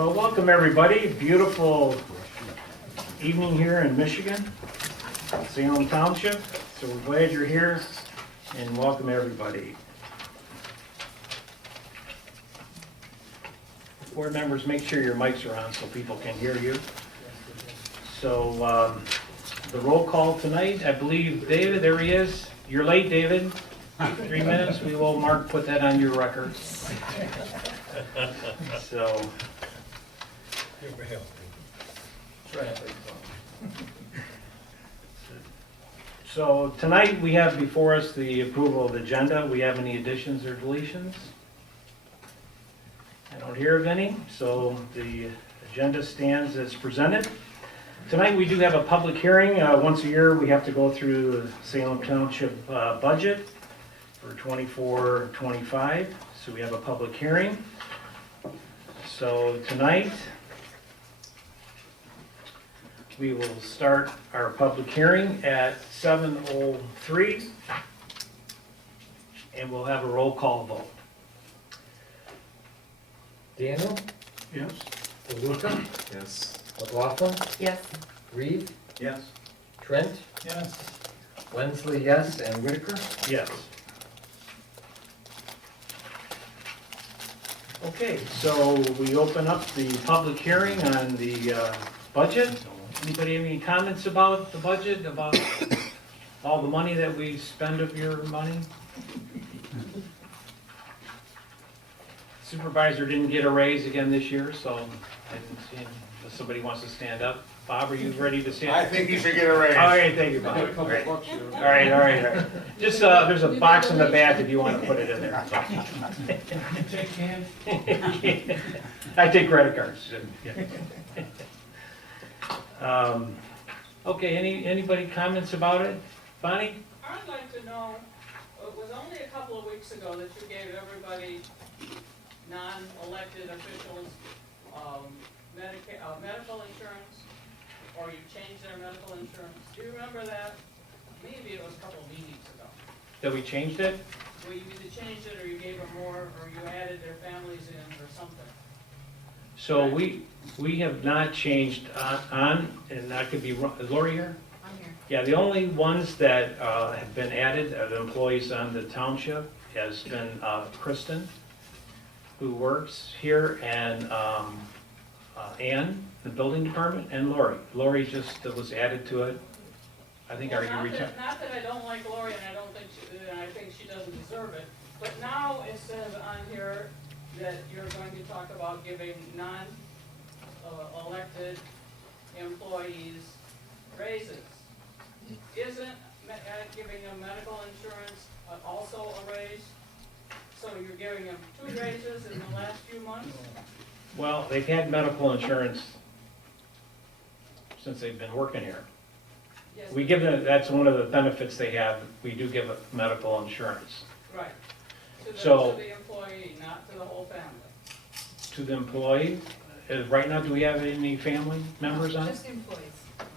Well, welcome everybody. Beautiful evening here in Michigan, Salem Township. So we're glad you're here and welcome everybody. Board members, make sure your mics are on so people can hear you. So the roll call tonight, I believe, David, there he is. You're late, David. 3 minutes. We will, Mark, put that on your record. So. So tonight we have before us the approval of the agenda. We have any additions or deletions? I don't hear of any, so the agenda stands as presented. Tonight we do have a public hearing. Once a year we have to go through the Salem Township budget for 24-25. So we have a public hearing. So tonight we will start our public hearing at 7:03 and we'll have a roll call vote. Daniel, Yes. DeLuca, Yes. McLaughlin, Yes. Reed, Yes. Trent, Yes. Wensley, yes, and Whitaker. Yes. Okay, so we open up the public hearing on the budget. Anybody have any comments about the budget, about all the money that we spend of your money? Supervisor didn't get a raise again this year, so I didn't see him. If somebody wants to stand up. Bob, are you ready to stand? I think you should get a raise. All right, thank you, Bob. All right. All right. Just, there's a box in the back if you want to put it in there. Take hands. I take credit cards. Okay, anybody comments about it? Bonnie? I'd like to know, it was only a couple of weeks ago that you gave everybody non-elected officials medical insurance, or you changed their medical insurance. Do you remember that? Maybe it was a couple of meetings ago. That we changed it? Well, you either changed it, or you gave them more, or you added their families in, or something. So we have not changed and that could be, is Lori here? I'm here. Yeah, the only ones that have been added are the employees on the township has been Kristen, who works here, and Ann, the building department, and Lori. Lori just was added to it. I think Well, are you retired? not that I don't like Lori, and I think she doesn't deserve it, but now it says on here that you're going to talk about giving non-elected employees raises. Isn't giving them medical insurance also a raise? So you're giving them 2 raises in the last few months? Well, they've had medical insurance since they've been working here. Yes. We give them, that's one of the benefits they have, we do give medical insurance Right. So- To the employee, not to the whole family. to the employee. Right now, do we have any family members on it? Just employees. Okay.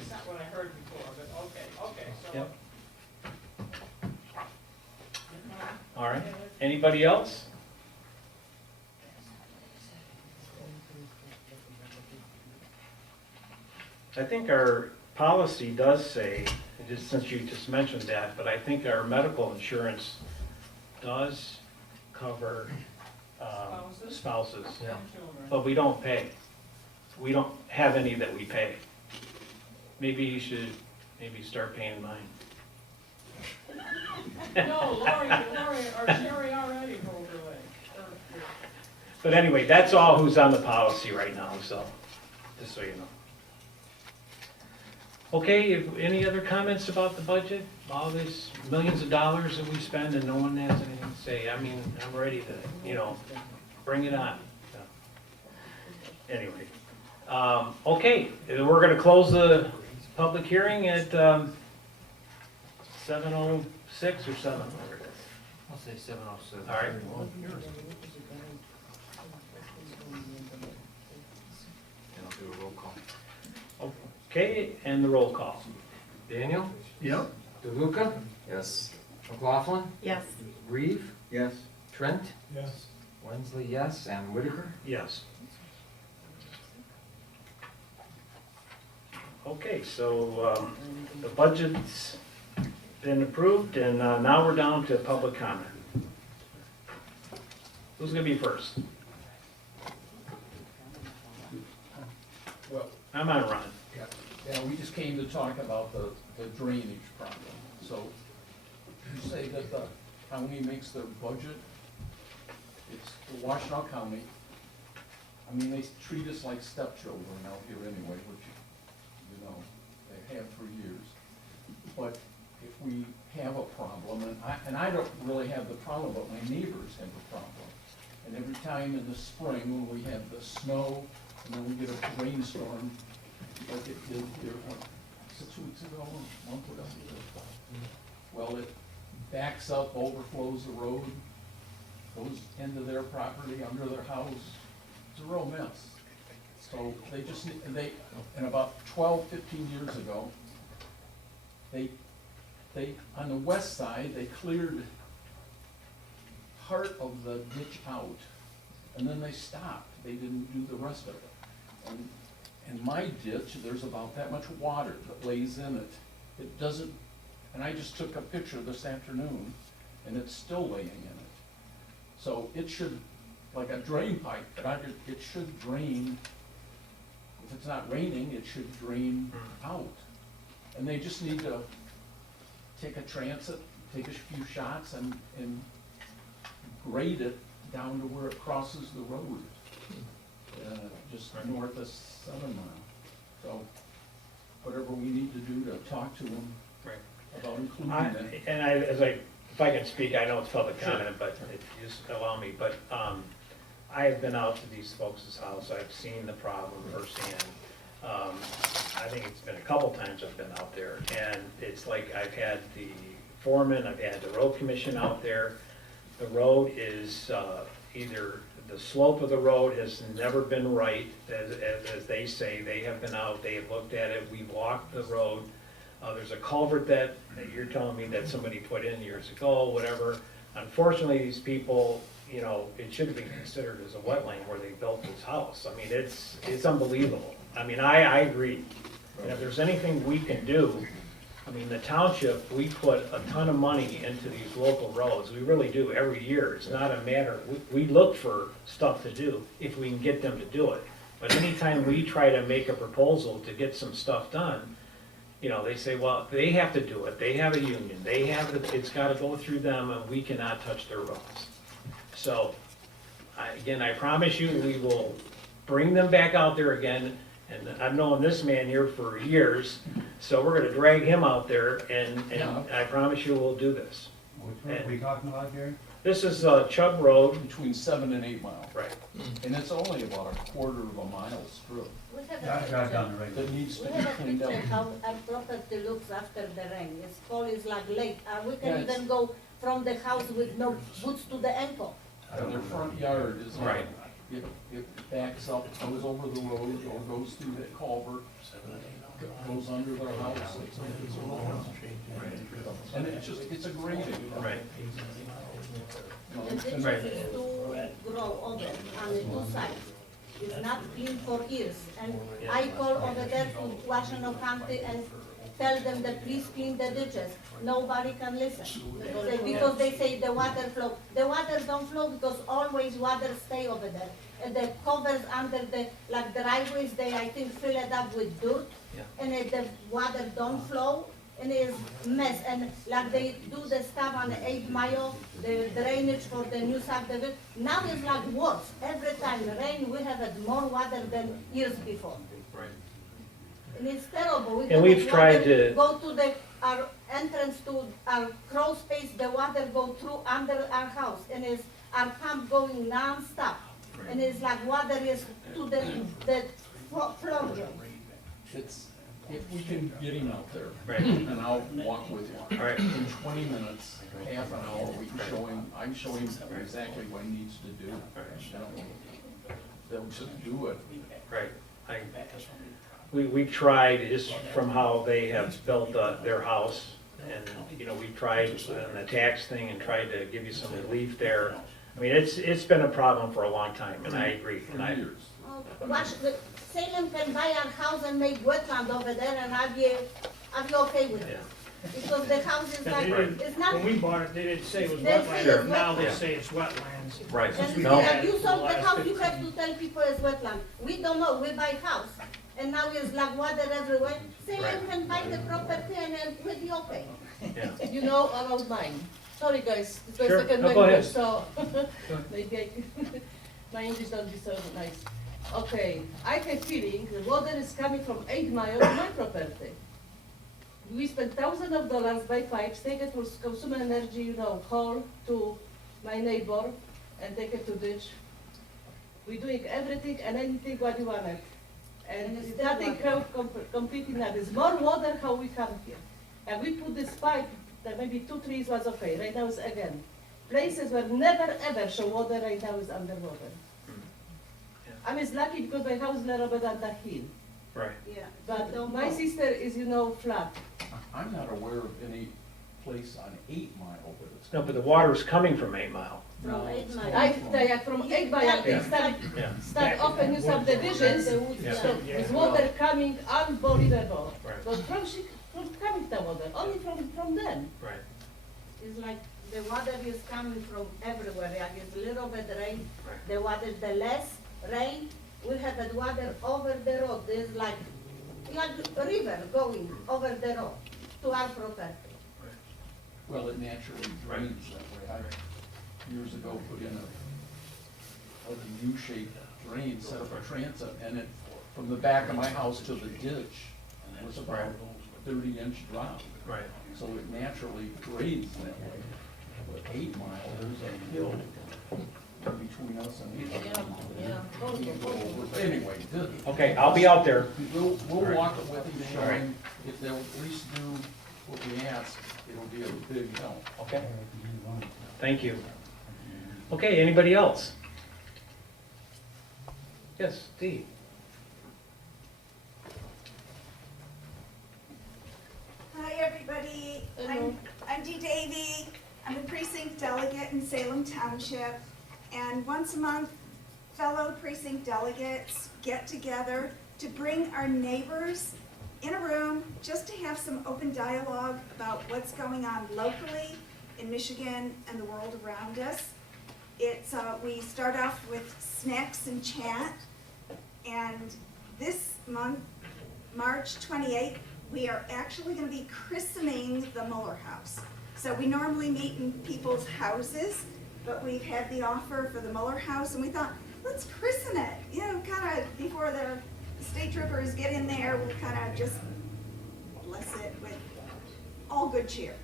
It's not what I heard before, but okay, so. Yep. All right, anybody else? I think our policy does say, just since you just mentioned that, but I think our medical insurance does cover spouses, Yeah. And children. but we don't pay. We don't have any that we pay. Maybe you should start paying mine. No, Lori, or Sherry already rolled her leg. But anyway, that's all who's on the policy right now, so, just so you know. Okay, any other comments about the budget? All these millions of dollars that we spend and no one has anything to say? I mean, I'm ready to, bring it on. Anyway, okay, we're gonna close the public hearing at 7:06 or 7, whatever it is. I'll say 7:07. All right. And I'll do a roll call. Okay, and the roll call. Daniel, Yep. DeLuca, Yes. McLaughlin, Yes. Reed, Yes. Trent, Yes. Wensley, yes, and Whitaker? Yes. Okay, so the budget's been approved, and now we're down to public comment. Who's gonna be first? Well, I'm on Ron. yeah, we just came to talk about the drainage problem. So you say that the county makes their budget, it's the Washtenaw County. I mean, they treat us like stepchildren out here anyway, which, you know, they have for years. But if we have a problem, and I don't really have the problem, but my neighbors have a problem. And every time in the spring, when we have the snow, and then we get a rainstorm, like it did here, 6 weeks ago, a month ago. Well, it backs up, overflows the road, goes into their property, under their house. It's a real mess. So they just, and about 12, 15 years ago, they, on the west side, they cleared part of the ditch out, and then they stopped. They didn't do the rest of it. And in my ditch, there's about that much water that lays in it. It doesn't, and I just took a picture this afternoon, and it's still laying in it. So it should, like a drain pipe, it should drain, if it's not raining, it should drain out. And they just need to take a transit, take a few shots, and grade it down to where it crosses the road, just north of 7 Mile. So whatever we need to do to talk to them Right. about including that. If I can speak, I know it's public comment, but if you just allow me, but I have been out to these folks' house, I've seen the problem firsthand. I think it's been a couple times I've been out there, and it's like I've had the foreman, I've had the road commission out there. The road is either, the slope of the road has never been right, as they say. They have been out, they have looked at it, we've walked the road. There's a culvert that you're telling me that somebody put in years ago, whatever. Unfortunately, these people, you know, it should be considered as a wetland where they built this house. I mean, it's unbelievable. I mean, I agree. And if there's anything we can do, I mean, the township, we put a ton of money into these local roads. We really do every year. It's not a matter, we look for stuff to do if we can get them to do it. But anytime we try to make a proposal to get some stuff done, you know, they say, well, they have to do it. They have a union. They have, it's gotta go through them, and we cannot touch their roads. So, again, I promise you, we will bring them back out there again. And I've known this man here for years, so we're gonna drag him out there, and I promise you we'll do this. Which road are we talking about, Gary? This is Chubb Road. Between 7 and 8 Mile. Right. And it's only about a quarter of a mile strip We have Drive a down picture. the right. that needs to We be have a cleaned picture up. how our property looks after the rain. It's fall is like late. We Yeah, can it's- even go from the house with no boots to the ankle. And their front yard is Right. It backs up, goes over the road, or goes through that culvert, goes under their house. It's a road. And it's a grading. Right. You know, The ditch and- is to grow over on the two sides. It's not clean for years. And I call over there to Washtenaw County and tell them that please clean the ditches. Nobody can listen. Because they say the water flow. The water don't flow because always water stay over there. And the covers under the, like driveways, they, I think, fill it up with dirt. Yeah. And the water don't flow, and it's mess. And like they do the stuff on 8 Mile, the drainage for the new subdivision. Now it's like worse. Every time rain, we have had more water than years before. Right. And it's terrible. We And cannot we've tried water to- go to our entrance to our crawl space, the water go through under our house, and it's our pump going non-stop. And it's like water is to the floor joint. It's, if we can get him out there. Right. And I'll walk with you. All right. In 20 minutes, half an hour, we can show him, I show him exactly what he needs to do. You know, they'll just do it. Right. We've tried, just from how they have built their house, and, you know, we've tried on the tax thing and tried to give you some relief there. I mean, it's been a problem for a long time, and I agree. For And I, years. Salem can buy our house and make wetland over there, and I'll be okay with yeah. it. Because the house is like, it's not, When we bought it, they didn't say it was They say wetland, it's now they wetland. say it's wetlands. Right. and we No. if you sold the last house, you 15 have to tell people it's wetland. We don't know, we buy house, and now it's like water everywhere. Salem Right. can buy the property and then we'll be okay. Yeah. You know about mine. Sorry guys, it's my Sure. second No, go ahead. language, so maybe my English don't be so nice. Okay, I have feeling the water is coming from 8 Mile to my property. We spent thousands of dollars by pipes, take it for consumer energy, you know, haul to my neighbor and take it to ditch. We're doing everything and anything what you wanted. And And it's it's still nothing water. completely not. It's more water how we come here. And we put this pipe, that maybe 2 trees was okay, right now it's again. Places where never ever show water, right now is underwater. Yeah. I'm just lucky because my house is a little bit on the hill. Right. Yeah. But Don't my know. sister is, you know, flat. I'm not aware of any place on 8 Mile that it's. No, but the water's coming from 8 Mile. From 8 Mile. I, from 8 by Yeah. they start, Yeah. start open new subdivisions, Yeah. so with water coming unbelievable. Right. But from coming the water, only from them. Right. It's like the water is coming from everywhere, like it's a little bit rain, Right. the water, the less rain, we have that water over the road, there's like a river going over the road to our property. Well, it naturally drains that way. I, years ago, put in a U-shaped drain, set up a transit, and it, from the back of my house to the ditch, was about 30-inch drop. Right. So it naturally drains that way. But 8 Mile, there's a hill between us and 8 Mile. Yeah. Can't go over. Anyway, Okay, I'll be out there. we'll Alright. walk it with you, Alright. Sean. If they'll at least do what we ask, it'll be a big help. Okay. Thank you. Okay, anybody else? Yes, Dee. Hi, everybody. Hello. I'm Dee Davy. I'm the precinct delegate in Salem Township. And once a month, fellow precinct delegates get together to bring our neighbors in a room just to have some open dialogue about what's going on locally in Michigan and the world around us. It's, we start off with snacks and chat. And this month, March 28th, we are actually going to be christening the Muller House. So we normally meet in people's houses, but we've had the offer for the Muller House, and we thought, let's christen it. You know, kind of before the state troopers get in there, we'll kind of just bless it with all good cheer.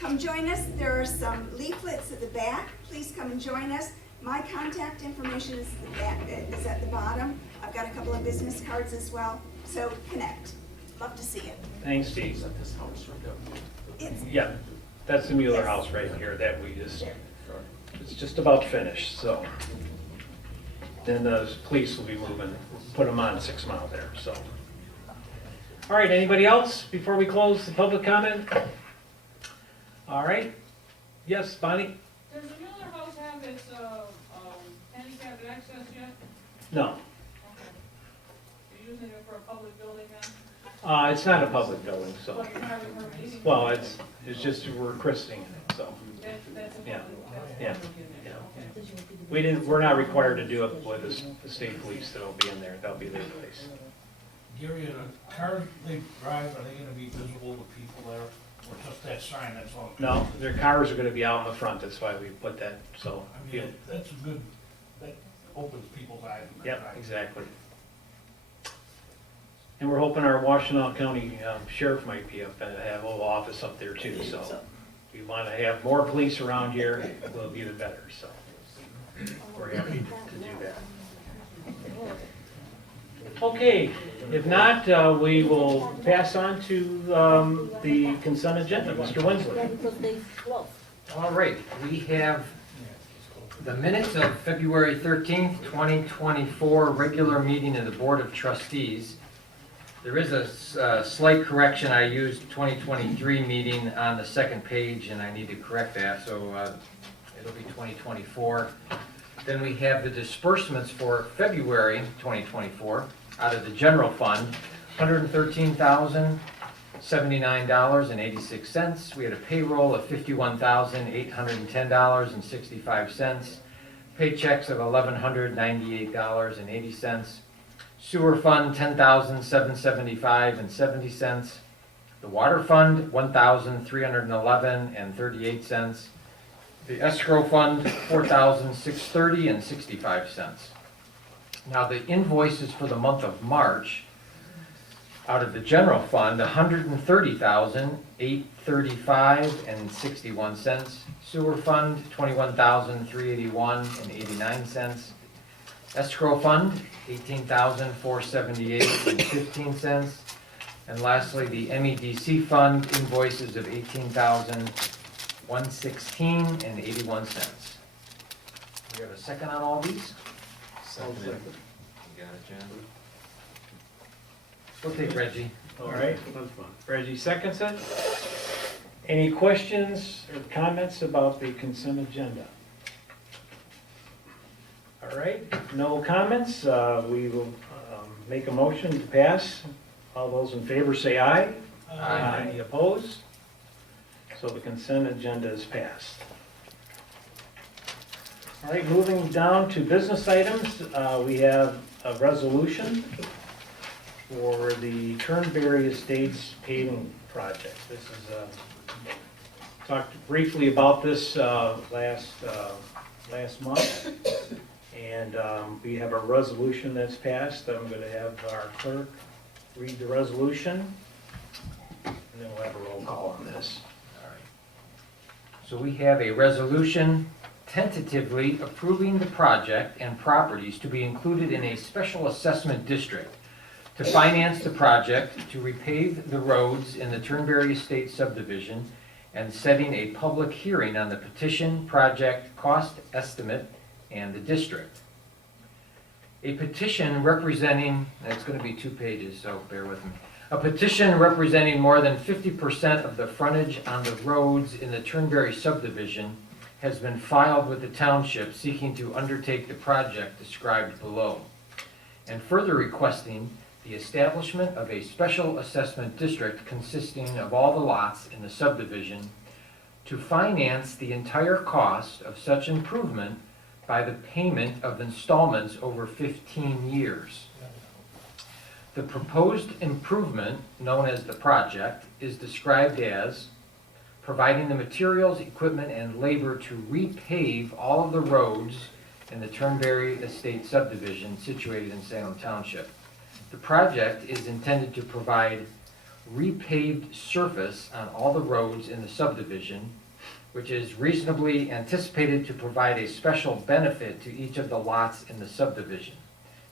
Come join us. There are some leaflets at the back. Please come and join us. My contact information is at the bottom. I've got a couple of business cards as well, so connect. Love to see you. Thanks, Dee. Is that this house right there? It's, Yeah, that's the Mueller house right here that we just, it's just about finished, so. Then the police will be moving, put them on 6 Mile there, so. All right, anybody else before we close the public comment? All right, yes, Bonnie? Does the Miller House have its, handicapped access yet? No, Okay. You're using it for a public building then? it's not a public building, so. Well, you're having her meeting? Well, it's just, we're christening it, so. That's a Yeah. public, Yeah. that's public in there, okay. We're not required to do it with the state police that'll be in there, that'll be their place. Gary, the cars they drive, are they gonna be visible to people there, or just that sign, that's all? No, their cars are gonna be out in the front, that's why we put that, so. I mean, that's a good, that opens people's eyes. when they Yep, drive. exactly. And we're hoping our Washtenaw County Sheriff might be up and have a little office up there too, so. We wanna have more police around here, will be the better, so. We're happy to do that. Okay, if not, we will pass on to the consent agenda. Mr. Winslow. Yeah, because they closed. All right, we have the minutes of February 13th, 2024, regular meeting of the Board of Trustees. There is a slight correction. I used 2023 meeting on the second page, and I need to correct that. So it'll be 2024. Then we have the disbursements for February 2024 out of the general fund, $113,079.86. We had a payroll of $51,810.65. Paychecks of $1,198.80. Sewer fund, $10,775.70. The water fund, $1,311.38. The escrow fund, $4,630.65. Now, the invoices for the month of March, out of the general fund, $130,835.61. Sewer fund, $21,381.89. Escrow fund, $18,478.15. And lastly, the MEDC fund invoices of $18,116.81. We have a second on all these? Second. You got it, Jan? We'll take Reggie. All right, Reggie seconds it. Any questions or comments about the consent agenda? All right, no comments. We will make a motion to pass. All those in favor say aye. Aye. Any opposed? So the consent agenda is passed. All right, moving down to business items, we have a resolution for the Turnberry Estates paving project. This is, talked briefly about this last month, and we have a resolution that's passed. I'm going to have our clerk read the resolution, and then we'll have a roll call on this. All right. So we have a resolution tentatively approving the project and properties to be included in a special assessment district to finance the project, to repave the roads in the Turnberry Estates subdivision, and setting a public hearing on the petition, project, cost estimate, and the district. A petition representing, it's going to be 2 pages, so bear with me. A petition representing more than 50% of the frontage on the roads in the Turnberry subdivision has been filed with the township seeking to undertake the project described below, and further requesting the establishment of a special assessment district consisting of all the lots in the subdivision to finance the entire cost of such improvement by the payment of installments over 15 years. The proposed improvement, known as the project, is described as providing the materials, equipment, and labor to repave all of the roads in the Turnberry Estate subdivision situated in Salem Township. The project is intended to provide repaved surface on all the roads in the subdivision, which is reasonably anticipated to provide a special benefit to each of the lots in the subdivision.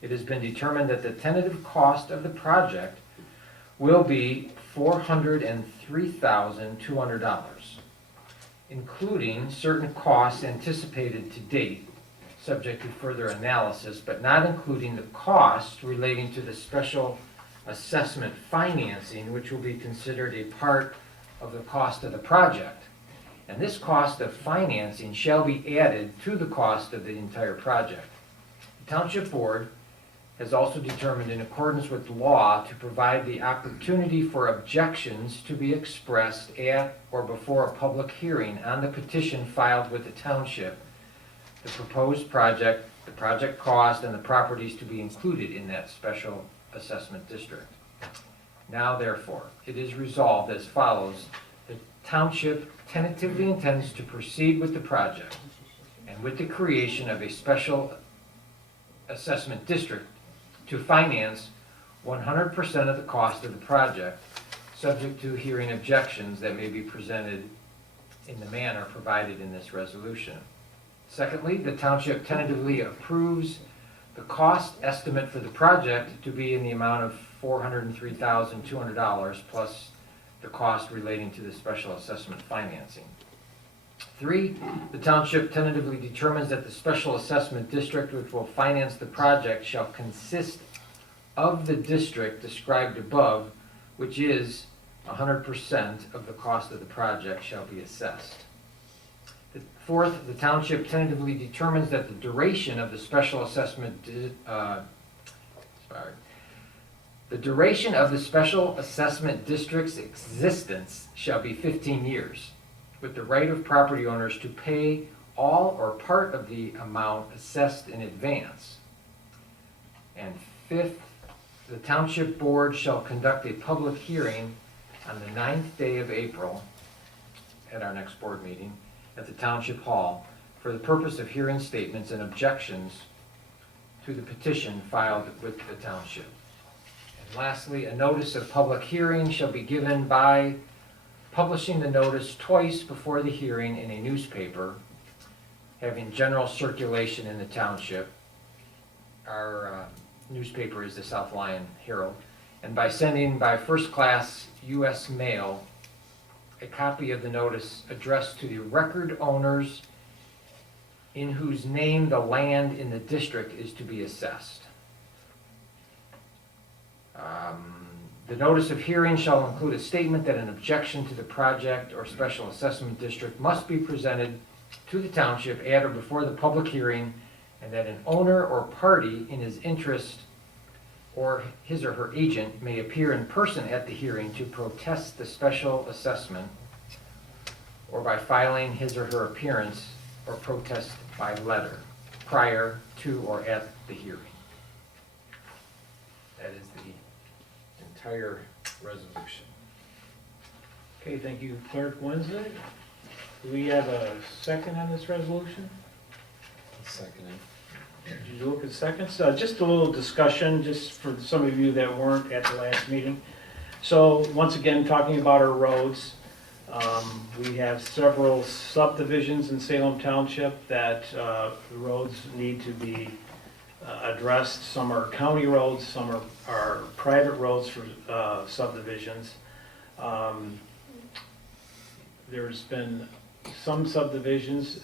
It has been determined that the tentative cost of the project will be $403,200, including certain costs anticipated to date, subject to further analysis, but not including the costs relating to the special assessment financing, which will be considered a part of the cost of the project. And this cost of financing shall be added to the cost of the entire project. The Township Board has also determined, in accordance with law, to provide the opportunity for objections to be expressed at or before a public hearing on the petition filed with the township, the proposed project, the project cost, and the properties to be included in that special assessment district. Now, therefore, it is resolved as follows. The township tentatively intends to proceed with the project and with the creation of a special assessment district to finance 100% of the cost of the project, subject to hearing objections that may be presented in the manner provided in this resolution. Secondly, the township tentatively approves the cost estimate for the project to be in the amount of $403,200 plus the cost relating to the special assessment financing. 3, the township tentatively determines that the special assessment district which will finance the project shall consist of the district described above, which is 100% of the cost of the project shall be assessed. Fourth, the township tentatively determines that the duration of the special assessment, the duration of the special assessment district's existence shall be 15 years, with the right of property owners to pay all or part of the amount assessed in advance. And fifth, the township board shall conduct a public hearing on the 9th day of April at our next board meeting at the Township Hall for the purpose of hearing statements and objections to the petition filed with the township. And lastly, a notice of public hearing shall be given by publishing the notice twice before the hearing in a newspaper having general circulation in the township. Our newspaper is the South Lyon Herald, and by sending by first-class U.S. mail a copy of the notice addressed to the record owners in whose name the land in the district is to be assessed. The notice of hearing shall include a statement that an objection to the project or special assessment district must be presented to the township at or before the public hearing, and that an owner or party in his interest or his or her agent may appear in person at the hearing to protest the special assessment, or by filing his or her appearance or protest by letter prior to or at the hearing. That is the entire resolution. Okay, thank you, Clerk Wednesday. Do we have a second on this resolution? Second. Did you look at seconds? Just a little discussion, just for some of you that weren't at the last meeting. So, once again, talking about our roads, we have several subdivisions in Salem Township that the roads need to be addressed. Some are county roads, some are private roads for subdivisions. There's been some subdivisions,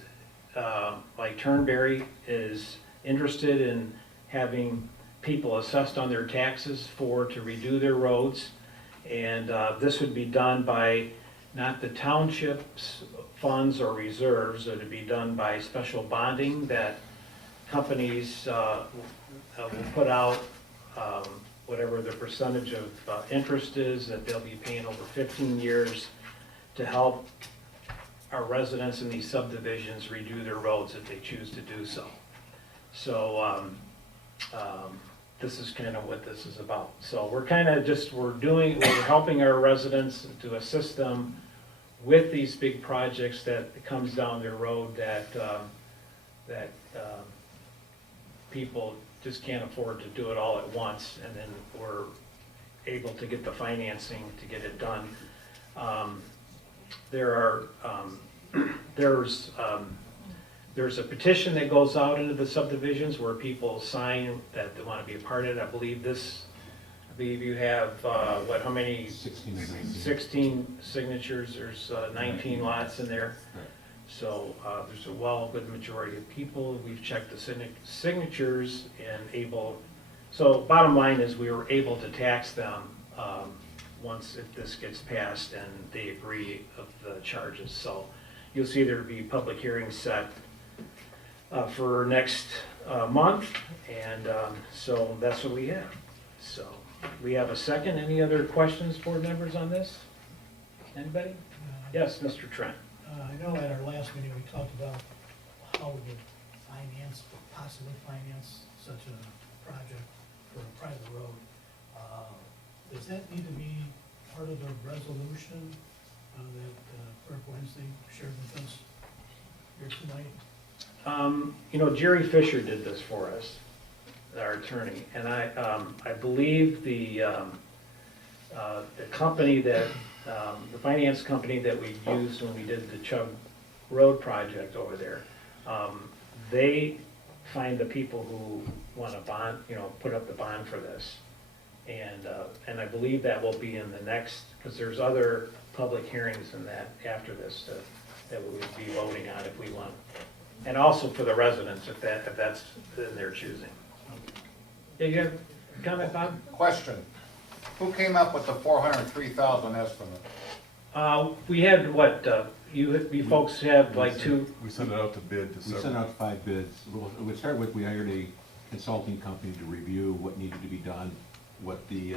like Turnberry, is interested in having people assessed on their taxes to redo their roads. And this would be done by not the township's funds or reserves. It would be done by special bonding that companies will put out, whatever the percentage of interest is that they'll be paying over 15 years to help our residents in these subdivisions redo their roads if they choose to do so. So this is kind of what this is about. So we're kind of just, we're helping our residents to assist them with these big projects that comes down their road that people just can't afford to do it all at once, and then we're able to get the financing to get it done. There's a petition that goes out into the subdivisions where people sign that they want to be a part of it. I believe you have, how many? 16 signatures. There's 19 lots in there. So there's a good majority of people. We've checked the signatures and so bottom line is we were able to tax them if this gets passed and they agree of the charges. So you'll see there'll be public hearings set for next month, and so that's what we have. So we have a second. Any other questions, board members, on this? Anybody? Yes, Mr. Trent. I know at our last meeting, we talked about how we would possibly finance such a project for a private road. Does that need to be part of the resolution that Clerk Wednesday shared with us here tonight? Jerry Fisher did this for us, our attorney, and I believe the company that, the finance company that we used when we did the Chug Road project over there, they find the people who want to bond, put up the bond for this. And I believe that will be in the next, because there's other public hearings in that after this that we would be voting on if we want. And also for the residents, if that's in their choosing. Yeah, you have a comment, Bob? Question, who came up with the 403,000 estimate? We had you folks have like two, We sent it out to bid to We several. sent out 5 bids. We started with, we hired a consulting company to review what needed to be done, what the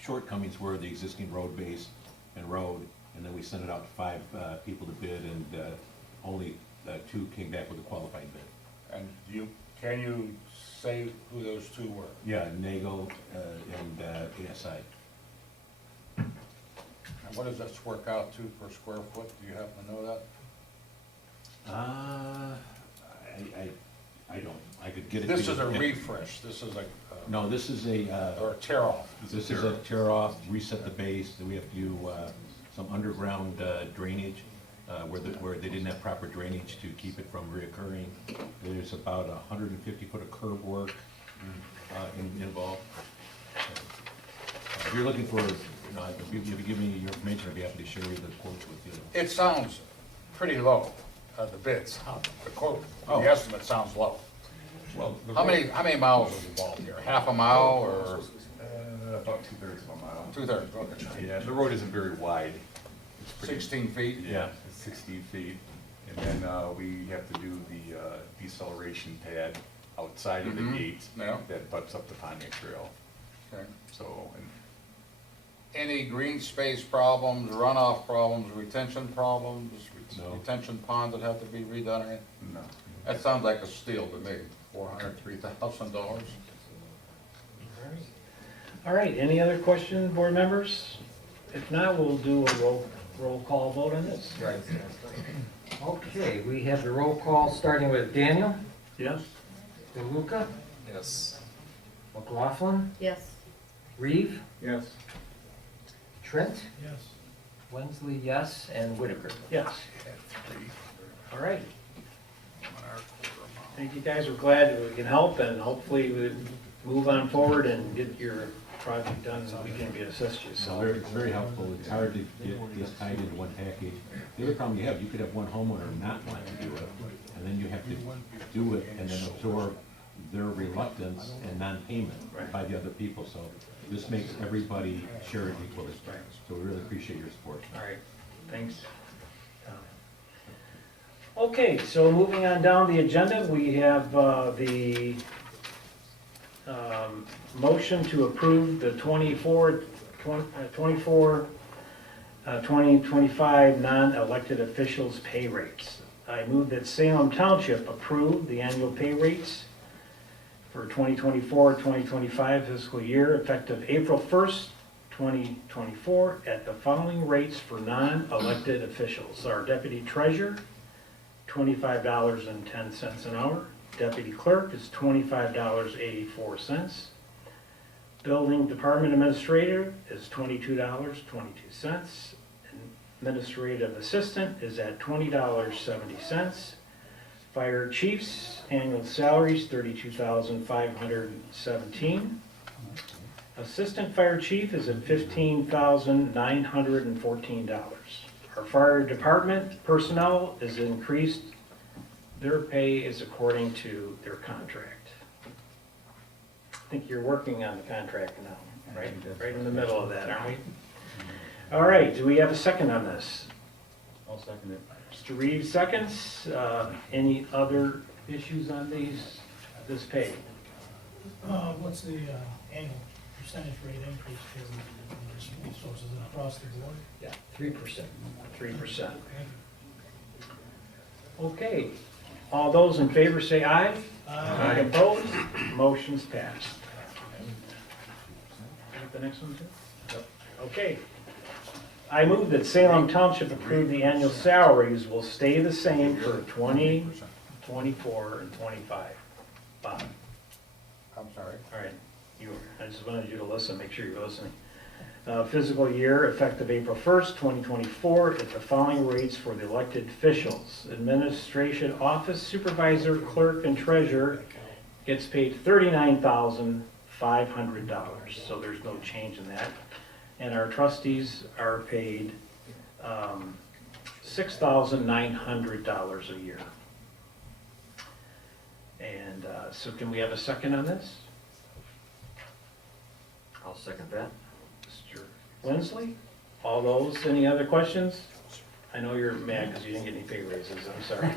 shortcomings were, the existing road base and road, and then we sent it out to 5 people to bid, and only 2 came back with a qualified bid. And can you say who those two were? Yeah, Nagel and ASI. And what does this work out to per square foot? Do you happen to know that? I don't, I could get it. This to is you. a refresh, this is a, No, this is a, or a tear off. this is a tear off, reset the base, then we have to do some underground drainage where they didn't have proper drainage to keep it from reoccurring. There's about 150 foot of curb work involved. If you're looking for, if you give me your information, I'd be happy to share the quotes with you. It sounds pretty low, the bids, the quote, Oh. the estimate sounds low. Well, the How road- many miles is involved here? Half a mile or About 2/3 of a mile. 2/3? Okay. Yeah, the road isn't very wide. It's pretty- 16 feet? Yeah, it's 16 feet. And then we have to do the deceleration pad outside of the Mhm. gate Yeah. that butts up the Pontiac Trail. Okay. So, and Any green space problems, runoff problems, retention problems, No. retention ponds that have to be redone or anything? no. That sounds like a steal to me, $403,000. all right, any other questions, board members? If not, we'll do a roll call vote on this. Right. Okay, we have the roll call starting with Daniel, Yes? DeLuca, Yes. McLaughlin, Yes. Reeve, Yes. Trent, Yes. Wensley, yes, and Whitaker. Yes. All right. Thank you guys, we're glad that we can help, and hopefully we move on forward and get your project done so we can assist you, So so. it's very helpful. It's hard to get this tied into one package. The other problem you have, you could have one homeowner not want to do it, and then you have to do it and then absorb their reluctance and non-payment Right. by the other people. So this makes everybody share it equally. So we really appreciate your support. All right, thanks. Okay, so moving on down the agenda, we have the motion to approve the 2025 non-elected officials' pay rates. I move that Salem Township approve the annual pay rates for 2024-2025 fiscal year effective April 1st, 2024 at the following rates for non-elected officials. Our deputy treasurer, $25.10 an hour. Deputy clerk is $25.84. Building department administrator is $22.22. Administrative assistant is at $20.70. Fire chief's annual salary is $32,517. Assistant fire chief is at $15,914. Our fire department personnel is increased, their pay is according to their contract. I think you're working on the contract now, right? Right in the middle of that, aren't we? All right, do we have a second on this? I'll second it. Mr. Reeves seconds. Any other issues on this pay? What's the annual percentage rate increase for this resources across the board? Yeah, 3%. 3%. Okay, all those in favor say aye. Aye. Opposed? Motion's passed. Want the next one too? Okay. I move that Salem Township approve the annual salaries will stay the same for 20, 24, and 25. Bob, I'm sorry. all right, I just wanted you to listen, make sure you're listening. Fiscal year effective April 1st, 2024, at the following rates for the elected officials. Administration office supervisor, clerk, and treasurer gets paid $39,500, so there's no change in that. And our trustees are paid $6,900 a year. And so can we have a second on this? I'll second that. Mr. Wensley? All those, any other questions? I know you're mad because you didn't get any pay raises, I'm sorry.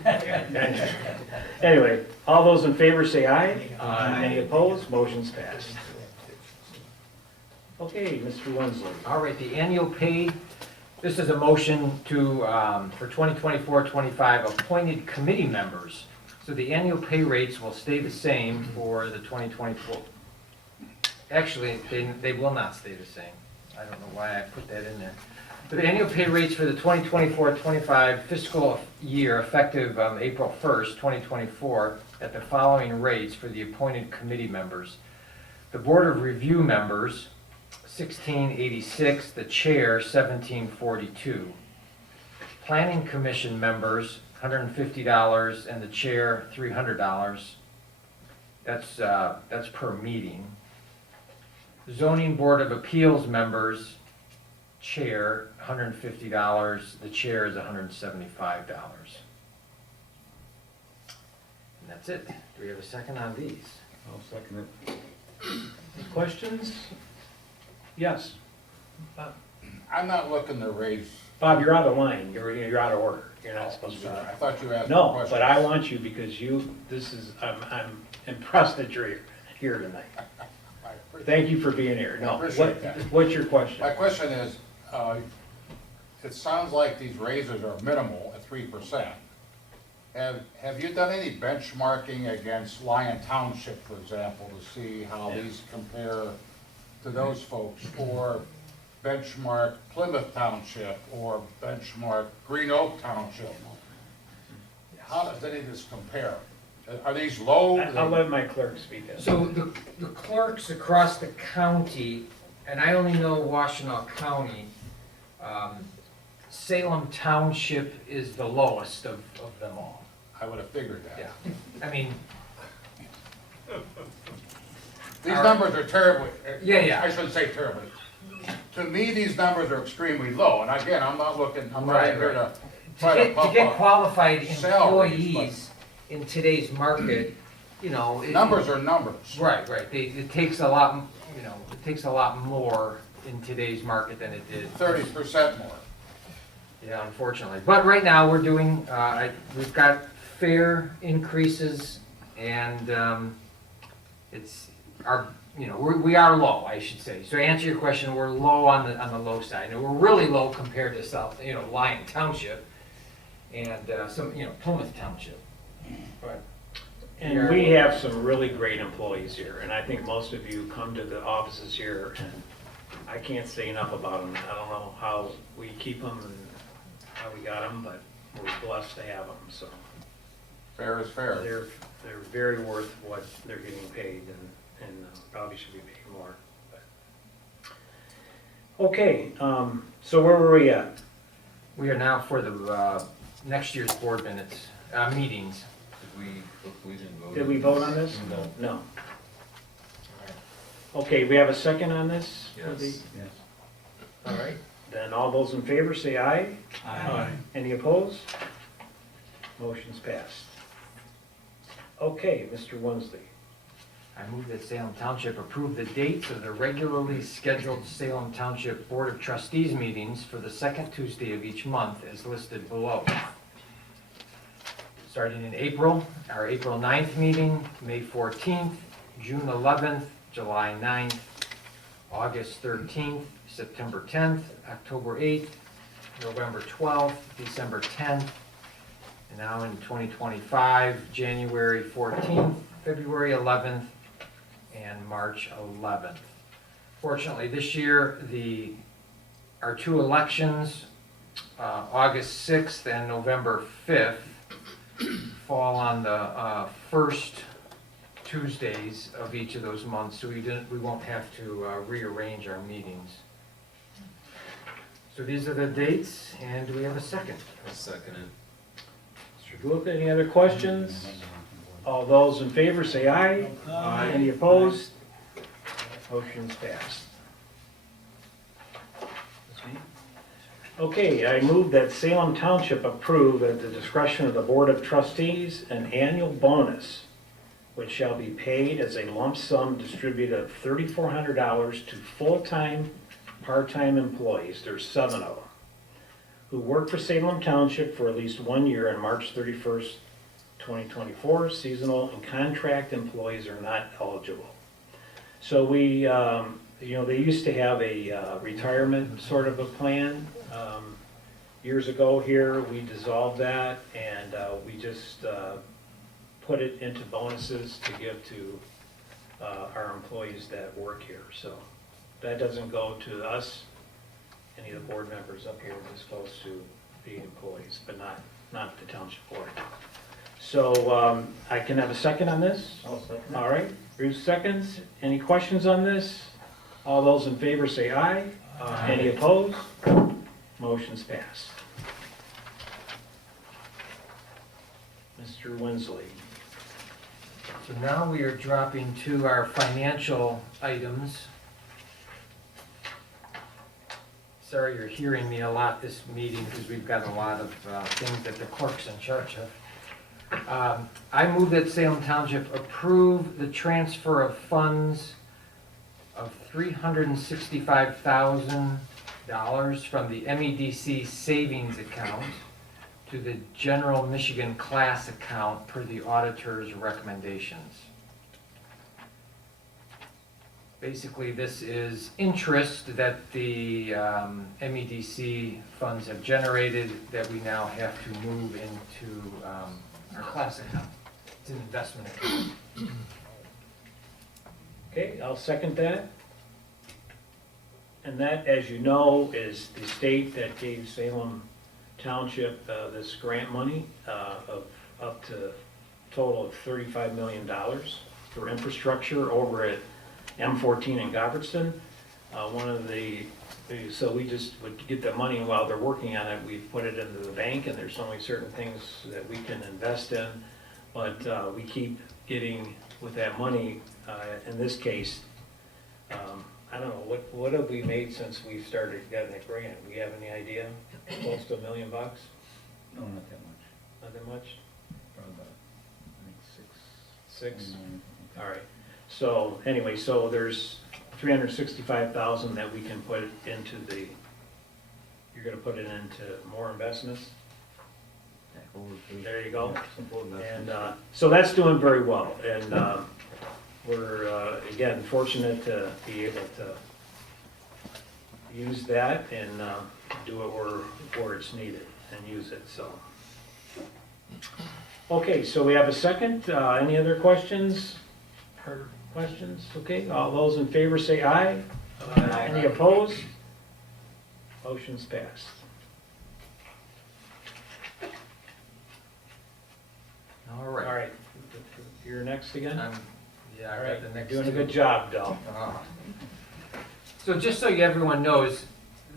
Anyway, all those in favor say aye. Aye. Any opposed? Motion's passed. Okay, Mr. Wensley. All right, the annual pay, this is a motion to, for 2024-25 appointed committee members. So the annual pay rates will stay the same for the 2024. Actually, they will not stay the same. I don't know why I put that in there. But the annual pay rates for the 2024-25 fiscal year effective April 1st, 2024, at the following rates for the appointed committee members. The Board of Review members, $16.86, the chair, $17.42. Planning Commission members, $150, and the chair, $300. That's per meeting. Zoning Board of Appeals members, chair, $150, the chair is $175. And that's it. Do we have a second on these? I'll second it. Any questions? Yes. I'm not looking to raise, Bob, you're out of line, you're out of order, you're not I'm supposed to be. sorry, I thought you asked a No, question. but I want you because I'm impressed that you're here tonight. I appreciate- Thank you for being here. No, I appreciate that. what's your question? My question is, it sounds like these raises are minimal at 3%. Have you done any benchmarking against Lyon Township, for example, to see how these compare to those folks? Or benchmark Plymouth Township, or benchmark Green Oak Township? How does any of this compare? Are these low? I'll let my clerk speak. Then. So the clerks across the county, and I only know Washtenaw County, Salem Township is the lowest of them all. I would have figured that. Yeah, I mean, These numbers are terribly, Yeah. I shouldn't say terribly. To me, these numbers are extremely low, and again, I'm not here Right. to try to to pump get up. qualified salaries, employees in today's market, you know. Numbers are numbers. Right. It takes a lot, it takes a lot more in today's market than it did. 30% more. Yeah, unfortunately. But right now, we're doing, we've got fair increases, and it's our, we are low, I should say. So to answer your question, we're low on the low side. And we're really low compared to South, Lyon Township and some, Plymouth Township. But And we have some really great employees here, and I think most of you come to the offices here, and I can't say enough about them. I don't know how we keep them and how we got them, but we're blessed to have them, so. Fair is fair. They're very worth what they're getting paid, and probably should be paid more. But. Okay, so where were we at? we are now for the next year's board minutes, meetings. Did we vote on this? No. Okay, we have a second on this? Yes. All right, then all those in favor say aye. Aye. Any opposed? Motion's passed. Okay, Mr. Wensley. I move that Salem Township approve the dates of the regularly scheduled Salem Township Board of Trustees meetings for the second Tuesday of each month as listed below. Starting in April, our April 9th meeting, May 14th, June 11th, July 9th, August 13th, September 10th, October 8th, November 12th, December 10th, and now in 2025, January 14th, February 11th, and March 11th. Fortunately, this year, our two elections, August 6th and November 5th, fall on the first Tuesdays of each of those months, so we won't have to rearrange our meetings. So these are the dates, and do we have a second? I'll second it. Mr. Gupta, any other questions? All those in favor say aye. Aye. Any opposed? Motion's passed. Okay, I move that Salem Township approve at the discretion of the Board of Trustees an annual bonus which shall be paid as a lump sum distributed of $3,400 to full-time part-time employees, there's 7 of them, who work for Salem Township for at least 1 year on March 31st, 2024. Seasonal and contract employees are not eligible. So we, they used to have a retirement sort of a plan. Years ago here, we dissolved that, and we just put it into bonuses to give to our employees that work here. So that doesn't go to us, any of the board members up here. This goes to the employees, but not the township board. So I can have a second on this? I'll second. All right, Bruce seconds. Any questions on this? All those in favor say aye. Aye. Any opposed? Motion's passed. Mr. Winsley. So now we are dropping to our financial items. Sorry you're hearing me a lot this meeting because we've got a lot of things that the clerk's in charge of. I move that Salem Township approve the transfer of funds of $365,000 from the MEDC savings account to the General Michigan class account per the auditor's recommendations. Basically, this is interest that the MEDC funds have generated that we now have to move into our class account. It's an investment account. Okay, I'll second that. And that, as you know, is the state that gave Salem Township this grant money of up to a total of $35 million for infrastructure over at M14 in Govertson. So we just would get that money, and while they're working on it, we put it into the bank, and there's only certain things that we can invest in. But we keep getting with that money, in this case, I don't know, what have we made since we started getting that grant? We have any idea? Close to $1 million? No, not that much. Not that much? Probably about, I think, 6? 9. All right. So anyway, so there's $365,000 that we can put into you're gonna put it into more investments? There you go. And so that's doing very well. And we're, again, fortunate to be able to use that and do it where it's needed and use it, so. Okay, so we have a second. Any other questions? Questions? Okay, all those in favor say aye. Aye. Any opposed? Motion's passed. All All right. right, you're next again? Yeah, All I right, got the next doing a two. good job, Del. So just so everyone knows,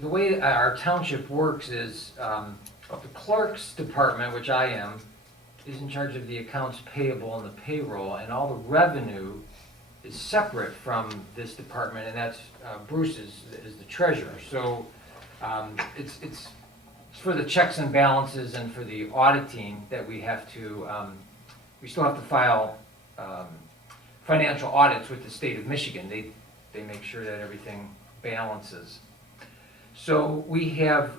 the way our township works is the clerk's department, which I am, is in charge of the accounts payable and the payroll, and all the revenue is separate from this department, and that's Bruce is the treasurer. So it's for the checks and balances and for the auditing that we have to, we still have to file financial audits with the state of Michigan. They make sure that everything balances. So we have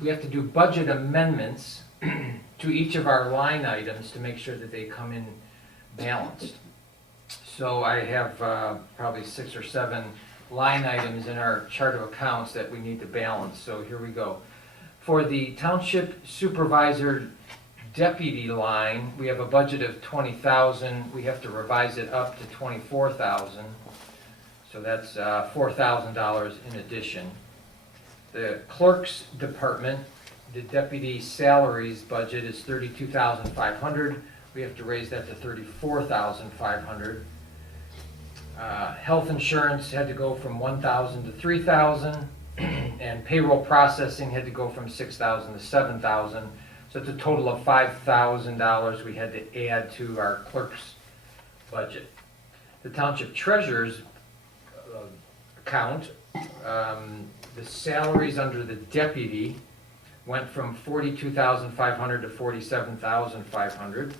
to do budget amendments to each of our line items to make sure that they come in balanced. So I have probably 6 or 7 line items in our chart of accounts that we need to balance. So here we go. For the township supervisor deputy line, we have a budget of $20,000. We have to revise it up to $24,000. So that's $4,000 in addition. The clerk's department, the deputy salaries budget is $32,500. We have to raise that to $34,500. Health insurance had to go from $1,000 to $3,000, and payroll processing had to go from $6,000 to $7,000. So it's a total of $5,000 we had to add to our clerk's budget. The township treasurer's account, the salaries under the deputy went from $42,500 to $47,500.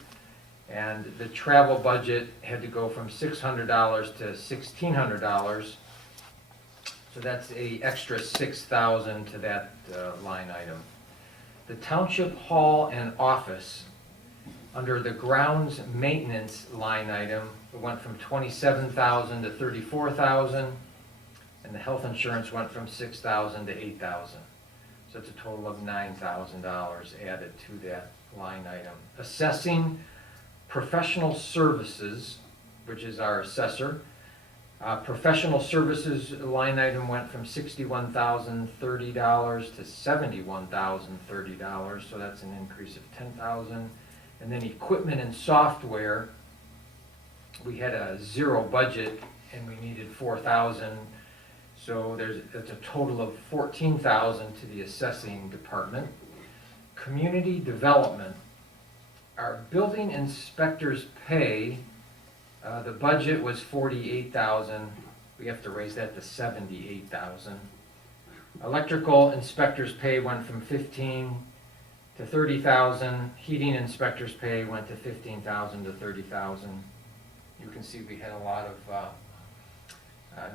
And the travel budget had to go from $600 to $1,600. So So that's a extra 6,000 to that line item. The Township Hall and Office, under the grounds maintenance line item, it went from 27,000 to 34,000, and the health insurance went from 6,000 to 8,000. So it's a total of $9,000 added to that line item. Assessing professional services, which is our assessor, professional services line item went from $61,030 to $71,030, so that's an increase of $10,000. And then equipment and software, we had a zero budget and we needed $4,000, so that's a total of $14,000 to the assessing department. Community development, our building inspector's pay, the budget was $48,000. We have to raise that to $78,000. Electrical inspector's pay went from $15,000 to $30,000. Heating inspector's pay went to $15,000 to $30,000. You can see we had a lot of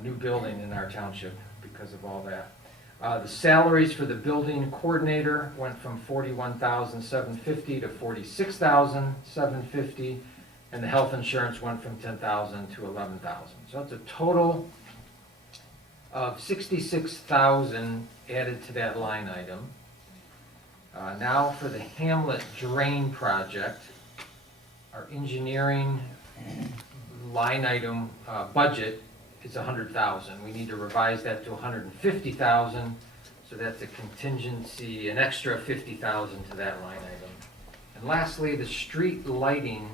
new building in our township because of all that. The salaries for the building coordinator went from $41,750 to $46,750. And the health insurance went from $10,000 to $11,000. So that's a total of $66,000 added to that line item. Now for the Hamlet Drain Project, our engineering line item budget is $100,000. We need to revise that to $150,000. So that's a contingency, an extra $50,000 to that line item. And lastly, the street lighting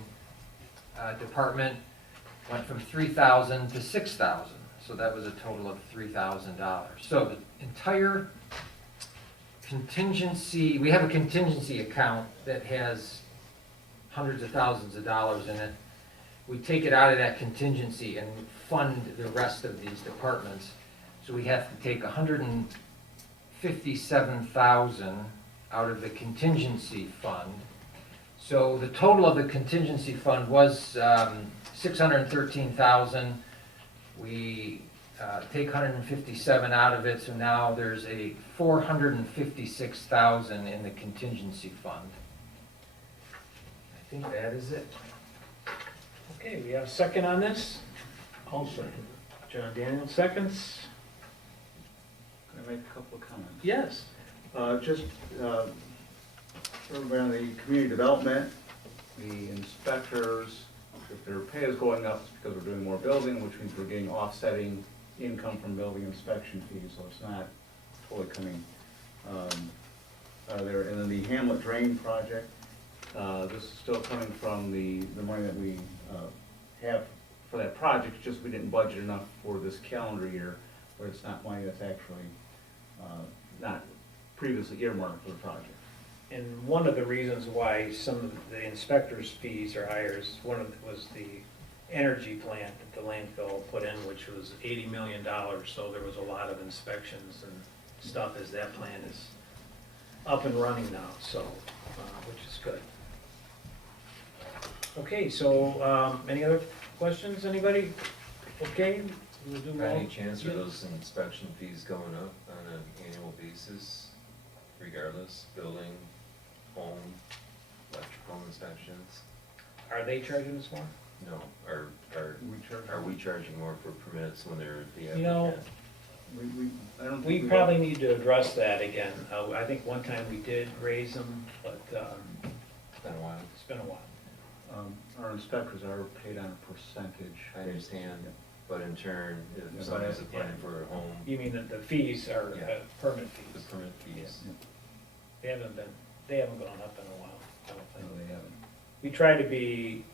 department went from $3,000 to $6,000, so that was a total of $3,000. So the entire contingency, we have a contingency account that has hundreds of thousands of dollars in it. We take it out of that contingency and fund the rest of these departments. So we have to take $157,000 out of the contingency fund. So the total of the contingency fund was $613,000. We take $157,000 out of it, so now there's a $456,000 in the contingency fund. I think that is it. Okay, we have a second on this. I'll second. John Daniel seconds. Can I make a couple of comments? Yes. Just, for everybody on the community development, the inspectors, if their pay is going up, it's because we're doing more building, which means we're getting offsetting income from building inspection fees, so it's not totally coming there. And then the Hamlet Drain Project, this is still coming from the money that we have for that project, it's just we didn't budget enough for this calendar year, where it's not money that's actually not previously earmarked for the project. And one of the reasons why some of the inspectors' fees are higher is was the energy plant that the landfill put in, which was $80 million. So there was a lot of inspections and stuff as that plant is up and running now, so, which is good. Okay, so, any other questions, anybody? Okay, we'll do By any more. chance are those inspection fees going up on an annual basis, regardless, building, home, electrical inspections? Are they charging us more? No, are we charging more for permits when they're the You know, applicant? I don't We think probably need to address that again. I think one time we did raise them, but It's been a while. it's been a while. Our inspectors are paid on a percentage. I understand, but in turn, Yeah, if somebody's but- applying for a home, You mean that the fees are Yeah. permit the fees? permit fees, They haven't gone up in a while, I don't No, think. they haven't. We try to be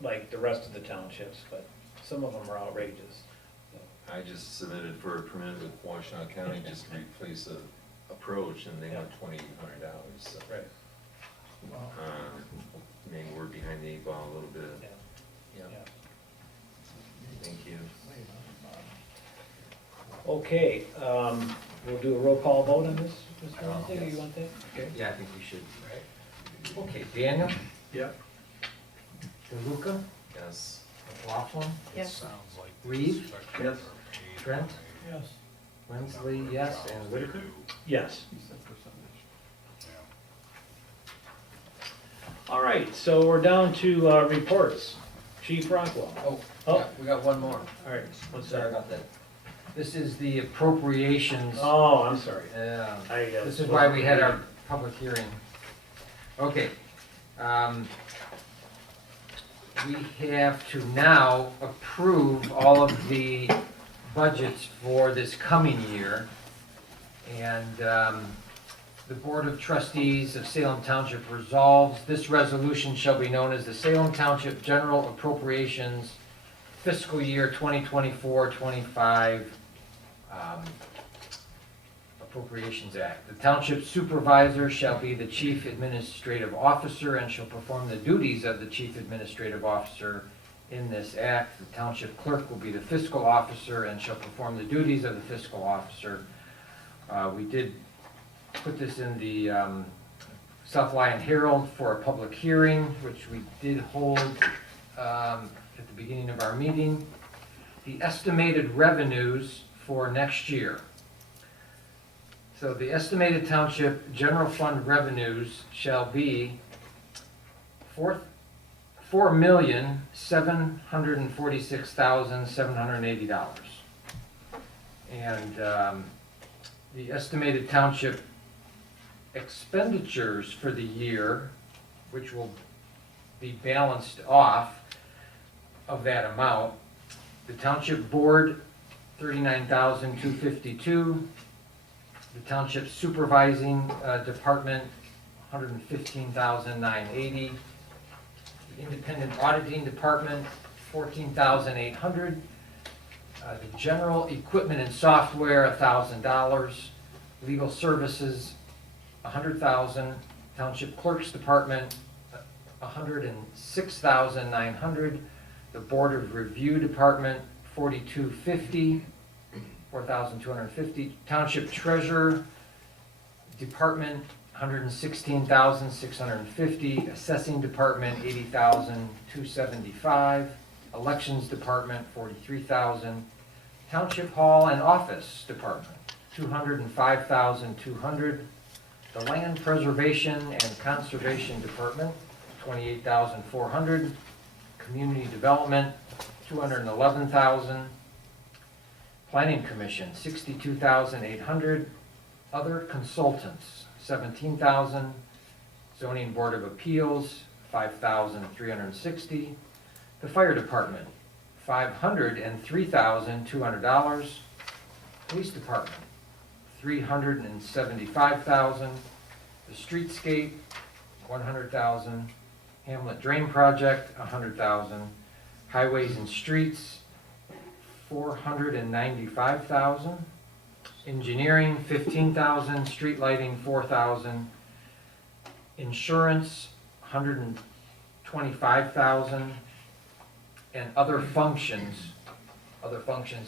like the rest of the townships, but some of them are outrageous. I just submitted for a permit with Washtenaw County just to replace a approach, and they want $2,800, so. Right. Maybe we're behind the eight ball a little bit. Yeah. Yeah, thank you. Okay, we'll do a roll call vote on this, Mr. Lindsay, or you want that? Okay. Yeah, I think we should. Okay, Daniel? Yep. DeLuca? Yes. McLaughlin? Yes. Reeve? Yes. Trent? Yes. Winsley, yes, and Whitaker? Yes. He said percentage. All right, so we're down to reports. Chief Rockwell. Oh, Oh. yeah, we got one more. All right, what's Sorry that? about that. This is the appropriations. Oh, I'm sorry. Yeah. I, This is why we had our public hearing. Okay. We have to now approve all of the budgets for this coming year. And the Board of Trustees of Salem Township resolves this resolution shall be known as the Salem Township General Appropriations Fiscal Year 2024-25 Appropriations Act. The Township Supervisor shall be the Chief Administrative Officer and shall perform the duties of the Chief Administrative Officer in this act. The Township Clerk will be the Fiscal Officer and shall perform the duties of the Fiscal Officer. We did put this in the South Lyon Herald for a public hearing, which we did hold at the beginning of our meeting. The estimated revenues for next year. So the estimated township general fund revenues shall be $4,746,780. And the estimated township expenditures for the year, which will be balanced off of that amount, the township board, $39,252. The township supervising department, $115,980. The independent auditing department, $14,800. The general equipment and software, $1,000. Legal services, $100,000. Township clerk's department, $106,900. The board of review department, $4,250. $4,250. Township treasurer department, $116,650. Assessing department, $80,275. Elections department, $43,000. Township hall and office department, $205,200. The land preservation and conservation department, $28,400. Community development, $211,000. Planning Commission, $62,800. Other consultants, $17,000. Zoning Board of Appeals, $5,360. The Fire Department, $503,200. Police Department, $375,000. The Streetscape, $100,000. Hamlet Drain Project, $100,000. Highways and Streets, $495,000. Engineering, $15,000. Street lighting, $4,000. Insurance, $125,000. And other functions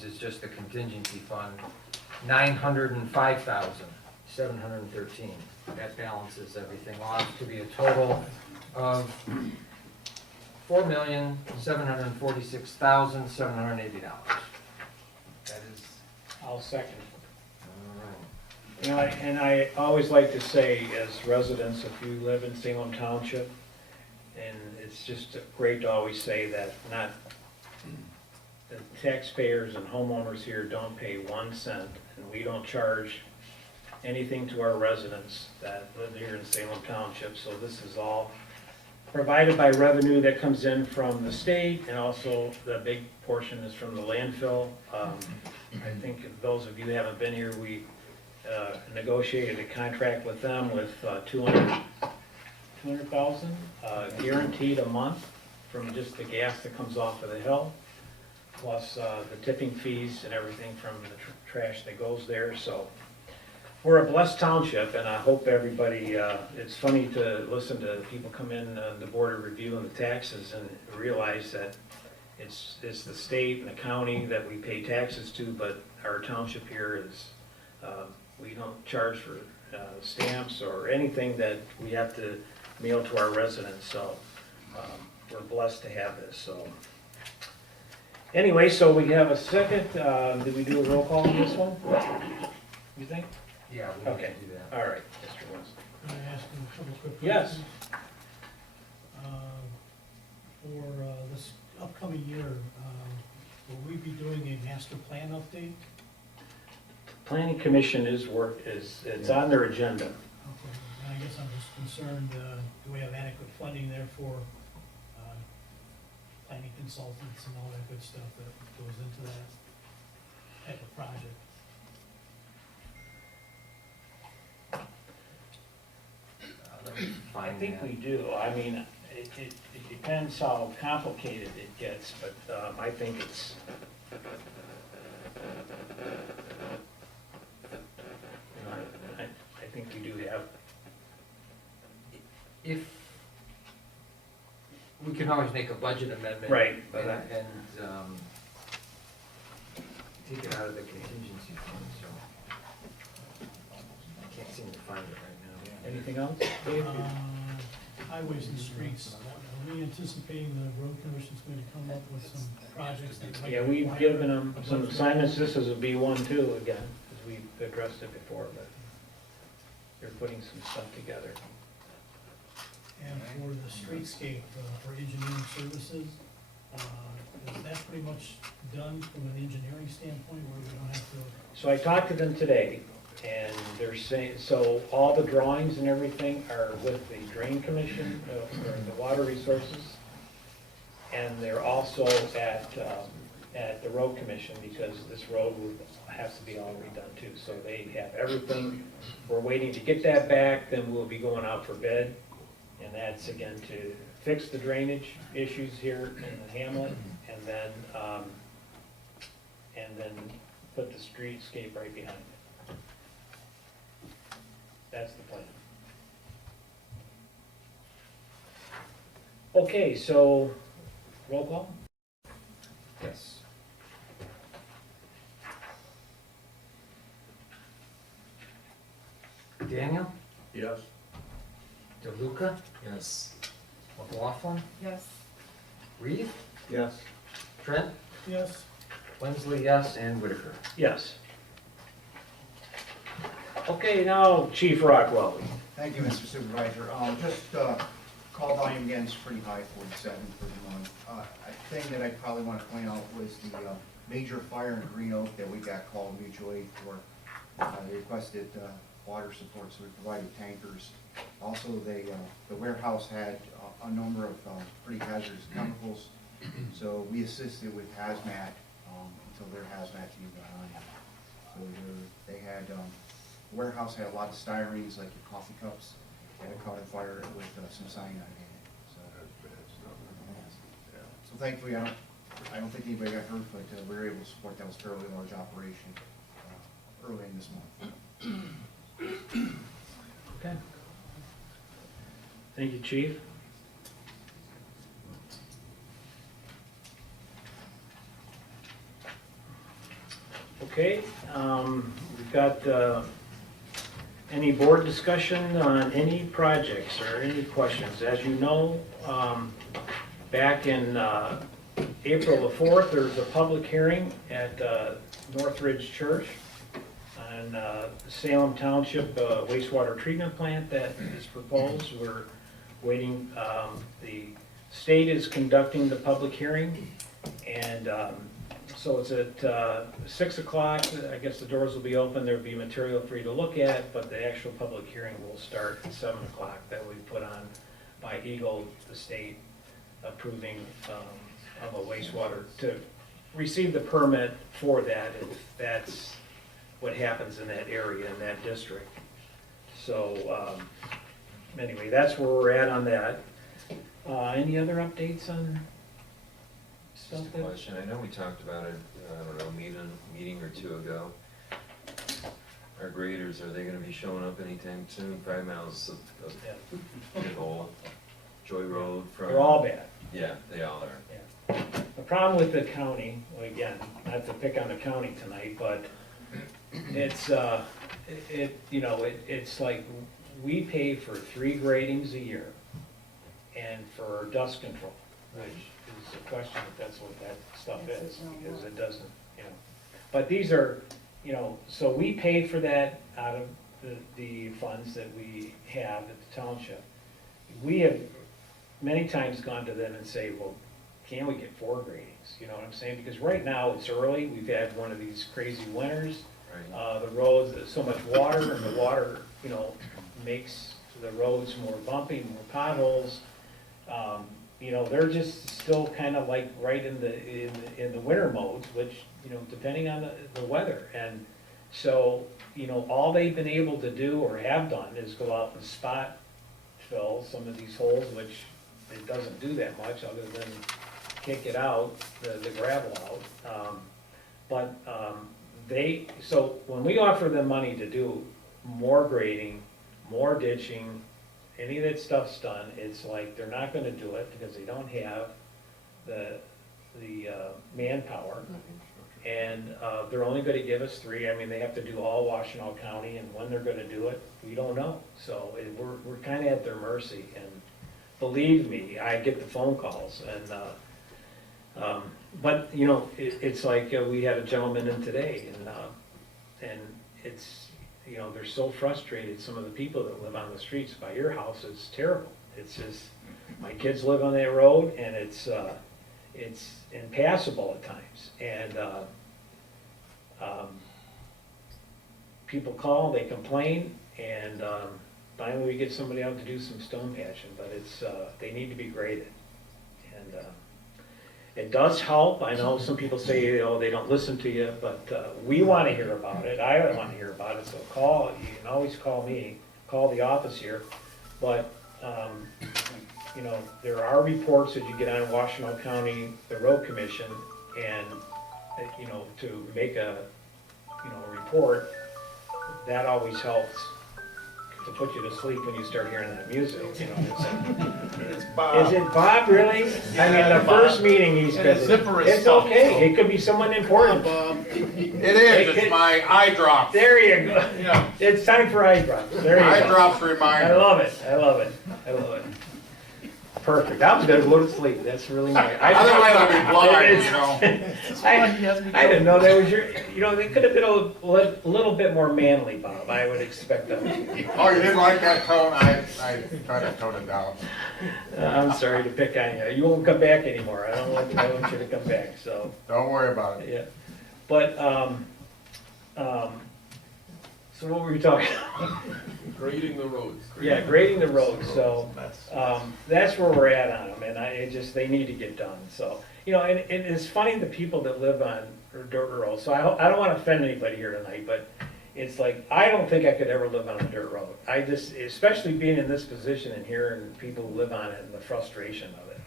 is just the contingency fund, $905,713. That balances everything off to be a total of $4,746,780. That is. I'll second. All right. You know, and I always like to say, as residents, if you live in Salem Township, and it's just great to always say that not, the taxpayers and homeowners here don't pay 1 cent, and we don't charge anything to our residents that live here in Salem Township. So this is all provided by revenue that comes in from the state, and also the big portion is from the landfill. I think if those of you who haven't been here, we negotiated a contract with them with $200,000 guaranteed a month from just the gas that comes off of the hill, plus the tipping fees and everything from the trash that goes there. So we're a blessed township, and I hope everybody, it's funny to listen to people come in the board of review and the taxes and realize that it's the state and the county that we pay taxes to, but our township here is, we don't charge for stamps or anything that we have to mail to our residents. So we're blessed to have this. So Anyway, so we have a second, did we do a roll call on this one? You think? Yeah, we Okay. can do that. All right, Mr. West. Can I ask you a couple quick Yes. questions? For this upcoming year, will we be doing a master plan update? Planning Commission it's on their agenda. Okay, and I guess I'm just concerned, do we have adequate funding there for planning consultants and all that good stuff that goes into that type of project? I think we do. I mean, it depends how complicated it gets, but I think it's, you know, I think we do have, If, we can always make a budget amendment. Right. And take it out of the contingency fund, so. I can't seem to find it right now. anything else? Dave? Highways and streets, are we anticipating the road commission's going to come up with some projects that might? Yeah, we've require given them a some budget? assignments. This is a B1 too, again, because we've addressed it before, but they're putting some stuff together. And for the streetscape, for engineering services, is that pretty much done from an engineering standpoint where we don't have to? So I talked to them today, and they're saying, so all the drawings and everything are with the Drain Commission, or the Water Resources, and they're also at the Road Commission, because this road has to be all redone too. So they have everything. We're waiting to get that back, then we'll be going out for bid, and that's again to fix the drainage issues here in the hamlet, and then put the streetscape right behind it. That's the plan. Okay, so, roll call? Yes. Daniel? Yes. DeLuca? Yes. McLaughlin? Yes. Reed? Yes. Trent? Yes. Winsley, yes, and Whitaker. Yes. Okay, now Chief Rockwell. Thank you, Mr. Supervisor. Call volume again is pretty high, 47 for the month. A thing that I probably want to point out was the major fire in Green Oak that we got called mutual aid for. They requested water support, so we provided tankers. Also, the warehouse had a number of pretty hazardous chemicals, so we assisted with hazmat until their hazmat team got on it. So they had, the warehouse had a lot of styrenes, like your coffee cups, and it caught on fire with some cyanide in it. So thankfully, I don't think anybody got hurt, but we were able to support. That was a fairly large operation early in this month. Okay. Thank you, Chief. Okay, we've got any board discussion on any projects or any questions. As you know, back in April the 4th, there was a public hearing at Northridge Church on the Salem Township wastewater treatment plant that is proposed. We're waiting, the state is conducting the public hearing, and so it's at 6 o'clock. I guess the doors will be open, there'll be material for you to look at, but the actual public hearing will start at 7 o'clock. That will be put on by Eagle, the state, approving of a wastewater, to receive the permit for that, if that's what happens in that area, in that district. So, anyway, that's where we're at on that. Any other updates on stuff Just a that? question, I know we talked about it, I don't know, meeting or two ago. Our graders, are they gonna be showing up anytime soon? 5 miles of hole, Joy Road from. They're all bad. Yeah, they all are. Yeah. The problem with the county, well, again, not to pick on the county tonight, but it's, it's like, we pay for 3 gradings a year and for dust control, which is a question if that's what that stuff is, because it doesn't, you know. But these are, you know, so we pay for that out of the funds that we have at the township. We have many times gone to them and say, well, can we get 4 gradings? You know what I'm saying? Because right now, it's early, we've had one of these crazy winters. The roads, there's so much water, and the water, you know, makes the roads more bumpy, more potholes. You know, they're just still kind of like right in the winter modes, which, you know, depending on the weather. And so, you know, all they've been able to do or have done is go out and spot fill some of these holes, which it doesn't do that much other than kick it out, the gravel out. So when we offer them money to do more grading, more ditching, any of that stuff's done, it's like they're not gonna do it because they don't have the manpower. And they're only gonna give us 3. I mean, they have to do all Washtenaw County, and when they're gonna do it, we don't know. So we're kinda at their mercy, and believe me, I get the phone calls, and but, you know, it's like, we had a gentleman in today, and it's, you know, they're so frustrated, some of the people that live on the streets by your house, it's terrible. It's just, my kids live on that road, and it's impassable at times. And people call, they complain, and finally we get somebody out to do some stone patching, but it's, they need to be graded. And it does help. I know some people say, oh, they don't listen to you, but we want to hear about it. I want to hear about it, so call. You can always call me, call the office here. But, you know, there are reports that you get on Washtenaw County, the Road Commission, and, you know, to make a, you know, a report, that always helps to put you to sleep when you start hearing that music, you know. It's Bob. Is it Bob, really? I mean, the first meeting he's And the zipper is it's stuck. okay, it could be someone important. It is, it's my eye drop. There you go. Yeah. It's time for eye drops, there you go. Eye drops I reminder. love it, I love it, I love it. Perfect, I was gonna go to sleep, that's really nice. Otherwise I'd be blind, you know. I didn't know that was your, you know, they could have been a little bit more manly, Bob, I would expect them. Oh, you didn't like that tone? I try to tone it down. I'm sorry to pick on you, you won't come back anymore, I want you to come back, so. Don't worry about it. Yeah, but, so what were we talking about? Grading the roads. Yeah, grading the roads, so, that's where we're at on them, and they need to get done, so. You know, and it's funny, the people that live on dirt roads, so I don't wanna offend anybody here tonight, but it's like, I don't think I could ever live on a dirt road. I just, especially being in this position and hearing people who live on it and the frustration of it.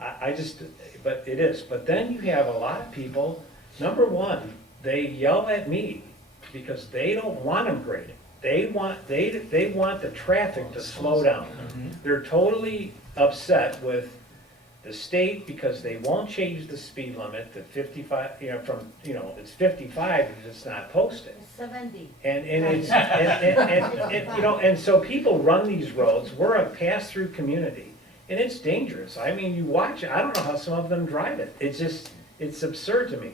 I just, but it is, but then you have a lot of people, number one, they yell at me because they don't want them graded. They want the traffic to slow down. They're totally upset with the state because they won't change the speed limit to 55, you know, from, you know, it's 55 if it's not posted. 70. And it's, and, you know, and so people run these roads, we're a pass-through community, and it's dangerous. I mean, you watch it, I don't know how some of them drive it. It's just, it's absurd to me.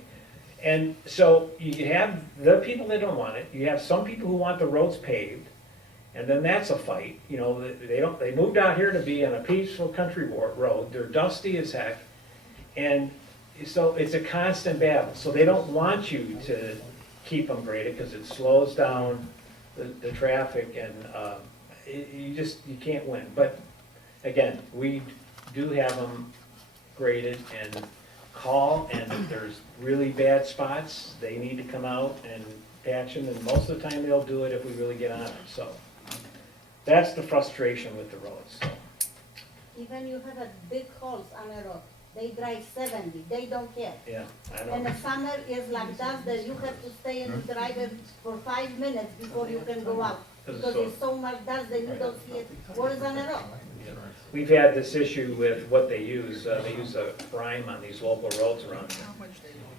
And so you have the people that don't want it, you have some people who want the roads paved, and then that's a fight. You know, they moved out here to be on a peaceful country road, they're dusty as heck, and so it's a constant battle. So they don't want you to keep them graded because it slows down the traffic, and you can't win. But again, we do have them graded, and call, and if there's really bad spots, they need to come out and patch them, and most of the time they'll do it if we really get on them. So that's the frustration with the roads. So. Even you have a big holes on the road, they drive 70, they don't care. Yeah, I know. And the summer is like that you have to stay and drive it for 5 minutes before you can go out. Because there's so much dust that you don't see it. What is on the road? We've had this issue with what they use a brine on these local roads around here.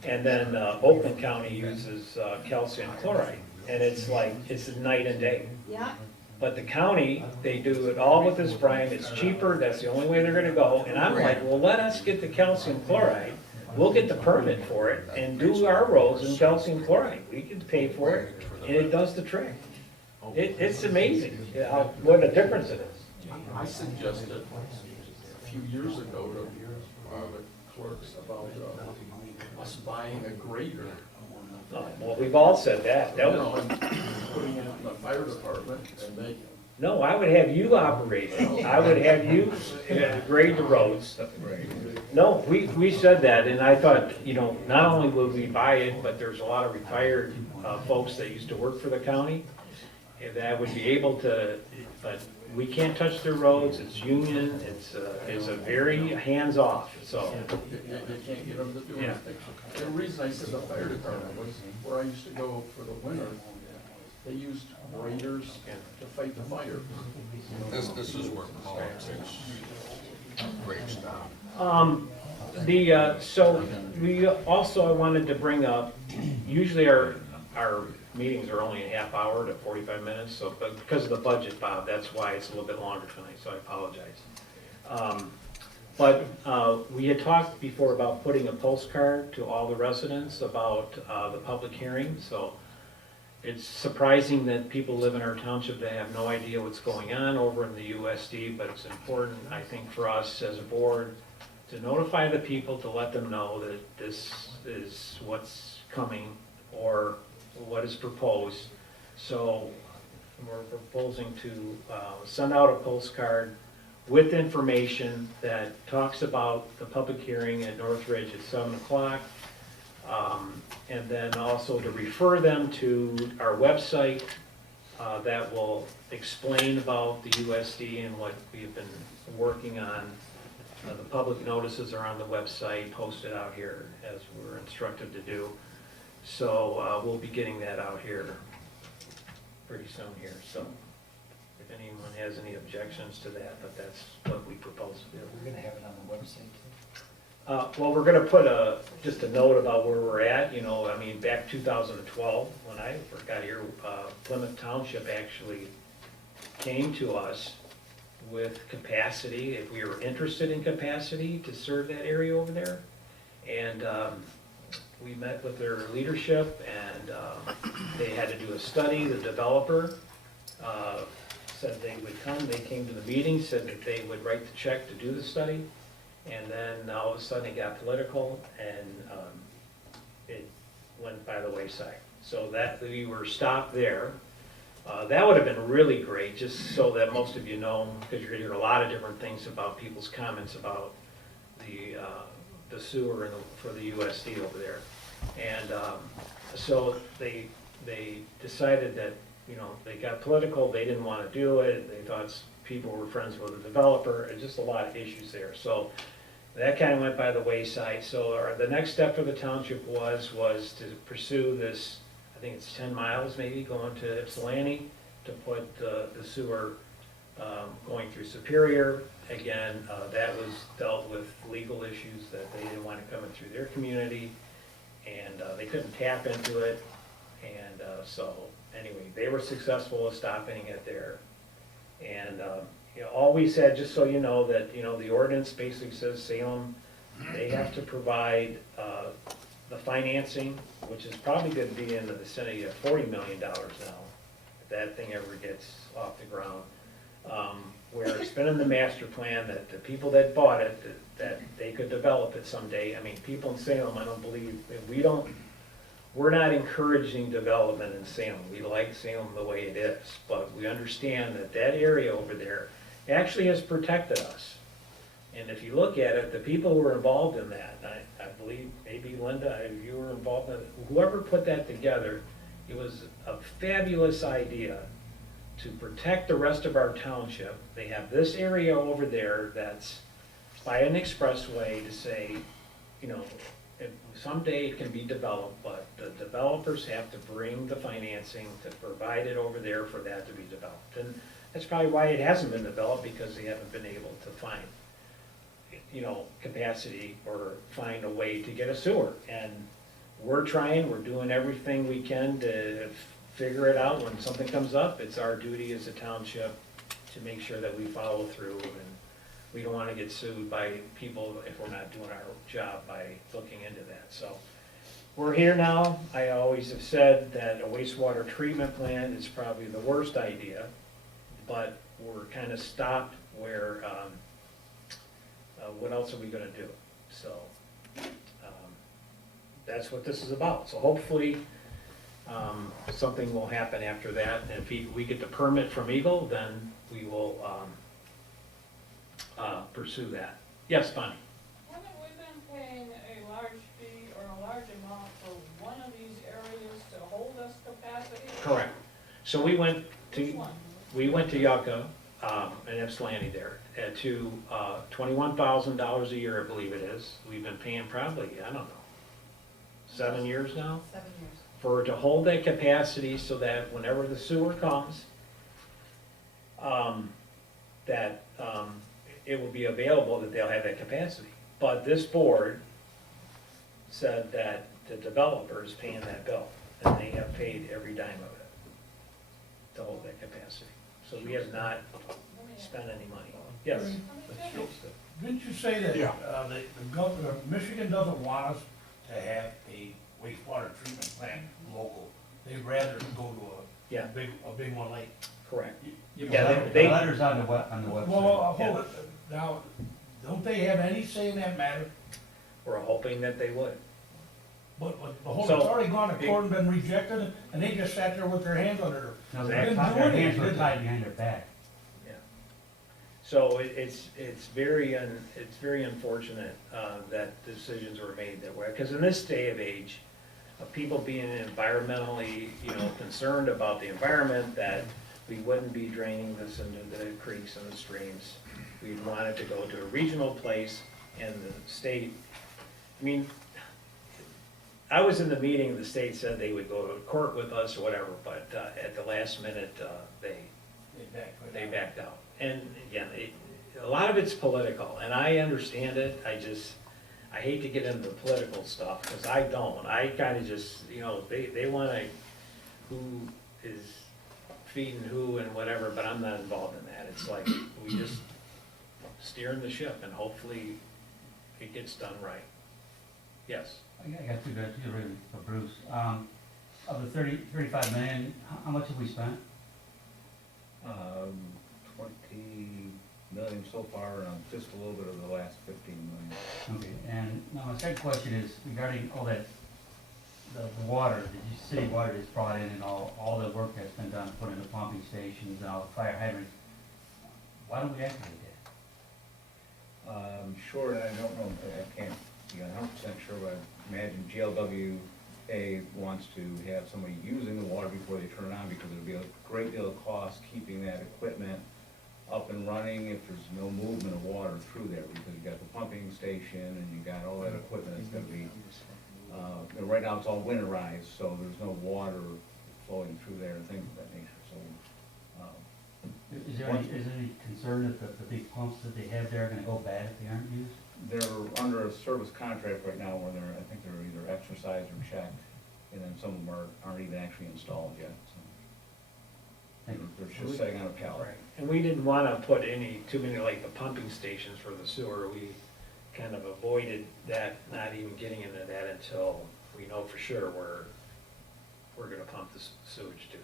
And then Oakland County uses calcium chloride, and it's like, it's night and day. Yeah. But the county, they do it all with this brine, it's cheaper, that's the only way they're gonna go. And I'm like, well, let us get the calcium chloride, we'll get the permit for it and do our roads in calcium chloride. We can pay for it, and it does the trick. It's amazing what a difference it is. I suggested a few years ago to the clerks about us buying a grader. Well, we've all said that. That was, And putting it in the fire department, and they, no, I would have you operate it. I would have you grade the roads. No, we said that, and I thought, you know, not only would we buy it, but there's a lot of retired folks that used to work for the county that would be able to, but we can't touch their roads, it's union, it's a very hands-off, so. you can't get them to do Yeah. anything. The reason I said the fire department was where I used to go for the winter, they used graders to fight the fire. This is where politics breaks down. So we also, I wanted to bring up, usually our meetings are only a half hour to 45 minutes, so, but because of the budget, Bob, that's why it's a little bit longer tonight, so I apologize. But we had talked before about putting a postcard to all the residents about the public hearing, so it's surprising that people live in our township that have no idea what's going on over in the USD, but it's important, I think, for us as a board to notify the people, to let them know that this is what's coming or what is proposed. So we're proposing to send out a postcard with information that talks about the public hearing at Northridge at 7 o'clock. And then also to refer them to our website that will explain about the USD and what we've been working on. The public notices are on the website, posted out here as we're instructed to do. So we'll be getting that out here pretty soon here. So if anyone has any objections to that, but that's what we propose to do. We're gonna have it on the website too. Well, we're gonna put just a note about where we're at, you know, I mean, back 2012, when I first got here, Plymouth Township actually came to us with capacity, if we were interested in capacity to serve that area over there. And we met with their leadership, and they had to do a study. The developer said they would come, they came to the meeting, said that they would write the check to do the study. And then all of a sudden it got political, and it went by the wayside. So that we were stopped there. That would have been really great, just so that most of you know, because you're gonna hear a lot of different things about people's comments about the sewer for the USD over there. And so they decided that, you know, they got political, they didn't want to do it, they thought people were friends with the developer, and just a lot of issues there. So that kind of went by the wayside. So the next step for the township was to pursue this, I think it's 10 miles maybe, going to Ypsilanti to put the sewer going through Superior. Again, that was dealt with legal issues that they didn't want to come in through their community, and they couldn't tap into it. And so anyway, they were successful in stopping it there. And you know, all we said, just so you know, that, you know, the ordinance basically says Salem, they have to provide the financing, which is probably going to be in the vicinity of $40 million now, if that thing ever gets off the ground. Where it's been in the master plan that the people that bought it, that they could develop it someday. I mean, people in Salem, I don't believe, we're not encouraging development in Salem. We like Salem the way it is, but we understand that that area over there actually has protected us. And if you look at it, the people who were involved in that, I believe maybe Linda, you were involved in it, whoever put that together, it was a fabulous idea to protect the rest of our township. They have this area over there that's by an expressway to say, you know, someday it can be developed, but the developers have to bring the financing to provide it over there for that to be developed. And that's probably why it hasn't been developed, because they haven't been able to find, you know, capacity or find a way to get a sewer. And we're trying, we're doing everything we can to figure it out. When something comes up, it's our duty as a township to make sure that we follow through, and we don't wanna get sued by people if we're not doing our job by looking into that, so. We're here now. I always have said that a wastewater treatment plant is probably the worst idea, but we're kinda stopped where, what else are we gonna do? So, that's what this is about. So hopefully, something will happen after that. And if we get the permit from Eagle, then we will, pursue that. Yes, Bonnie? Haven't we been paying a large fee or a large amount for one of these areas to hold us capacity? Correct. So we went Which to, one? Yucca, and Ypsilanti there, to $21,000 a year, I believe it is. We've been paying probably, I don't know, 7 years now? 7 years. To hold that capacity so that whenever the sewer comes, that it will be available, that they'll have that capacity. But this board said that the developer is paying that bill, and they have paid every dime of it to hold that capacity. So we have not spent any money. Yes? Didn't you say that, Yeah. the governor, Michigan doesn't want us to have a wastewater treatment plant local? They'd rather go to Yeah, a big one like. correct. Yeah, Yeah, they, Letters on the website. Well, hold it, now, don't they have any say in that matter? we're hoping that they would. But the whole, So- it's already gone to court and been rejected, and they just sat there with their hands under their. No, They their didn't do hands anything, were did they? tied behind their back. Yeah. So it's very unfortunate that decisions were made that way, because in this day of age, of people being environmentally, concerned about the environment, that we wouldn't be draining this into the creeks and the streams. We'd want it to go to a regional place, and the state, I mean, I was in the meeting, the state said they would go to court with us or whatever, but at the last minute, they backed out. And again, a lot of it's political, and I understand it. I hate to get into the political stuff, because I don't. I kind of just, they want to, who is feeding who and whatever, but I'm not involved in that. It's like, we just steering the ship, and hopefully it gets done right. Yes? I got two really for Bruce. Of the 35 million, how much have we spent? 20 million so far, just a little bit of the last 15 million. Okay, and now my second question is regarding all that, the water, the city water that's brought in and all the work that's been done, putting the pumping stations and all the fire hydrants. Why don't we activate that? Sure, I don't know, I can't be 100% sure, but I imagine GLWA wants to have somebody using the water before they turn it on, because there'll be a great deal of cost keeping that equipment up and running if there's no movement of water through there, because you got the pumping station and you got all that equipment that's gonna be, right now it's all winterized, so there's no water flowing through there and things of that nature, so. Is there any concern that the big pumps that they have there are gonna go bad if they aren't used? They're under a service contract right now where I think they're either exercised or checked, and then some of them aren't even actually installed yet, so. They're just sitting on a pallet. Right, and we didn't want to put too many, like the pumping stations for the sewer. We kind of avoided that, not even getting into that until we know for sure we're gonna pump the sewage too.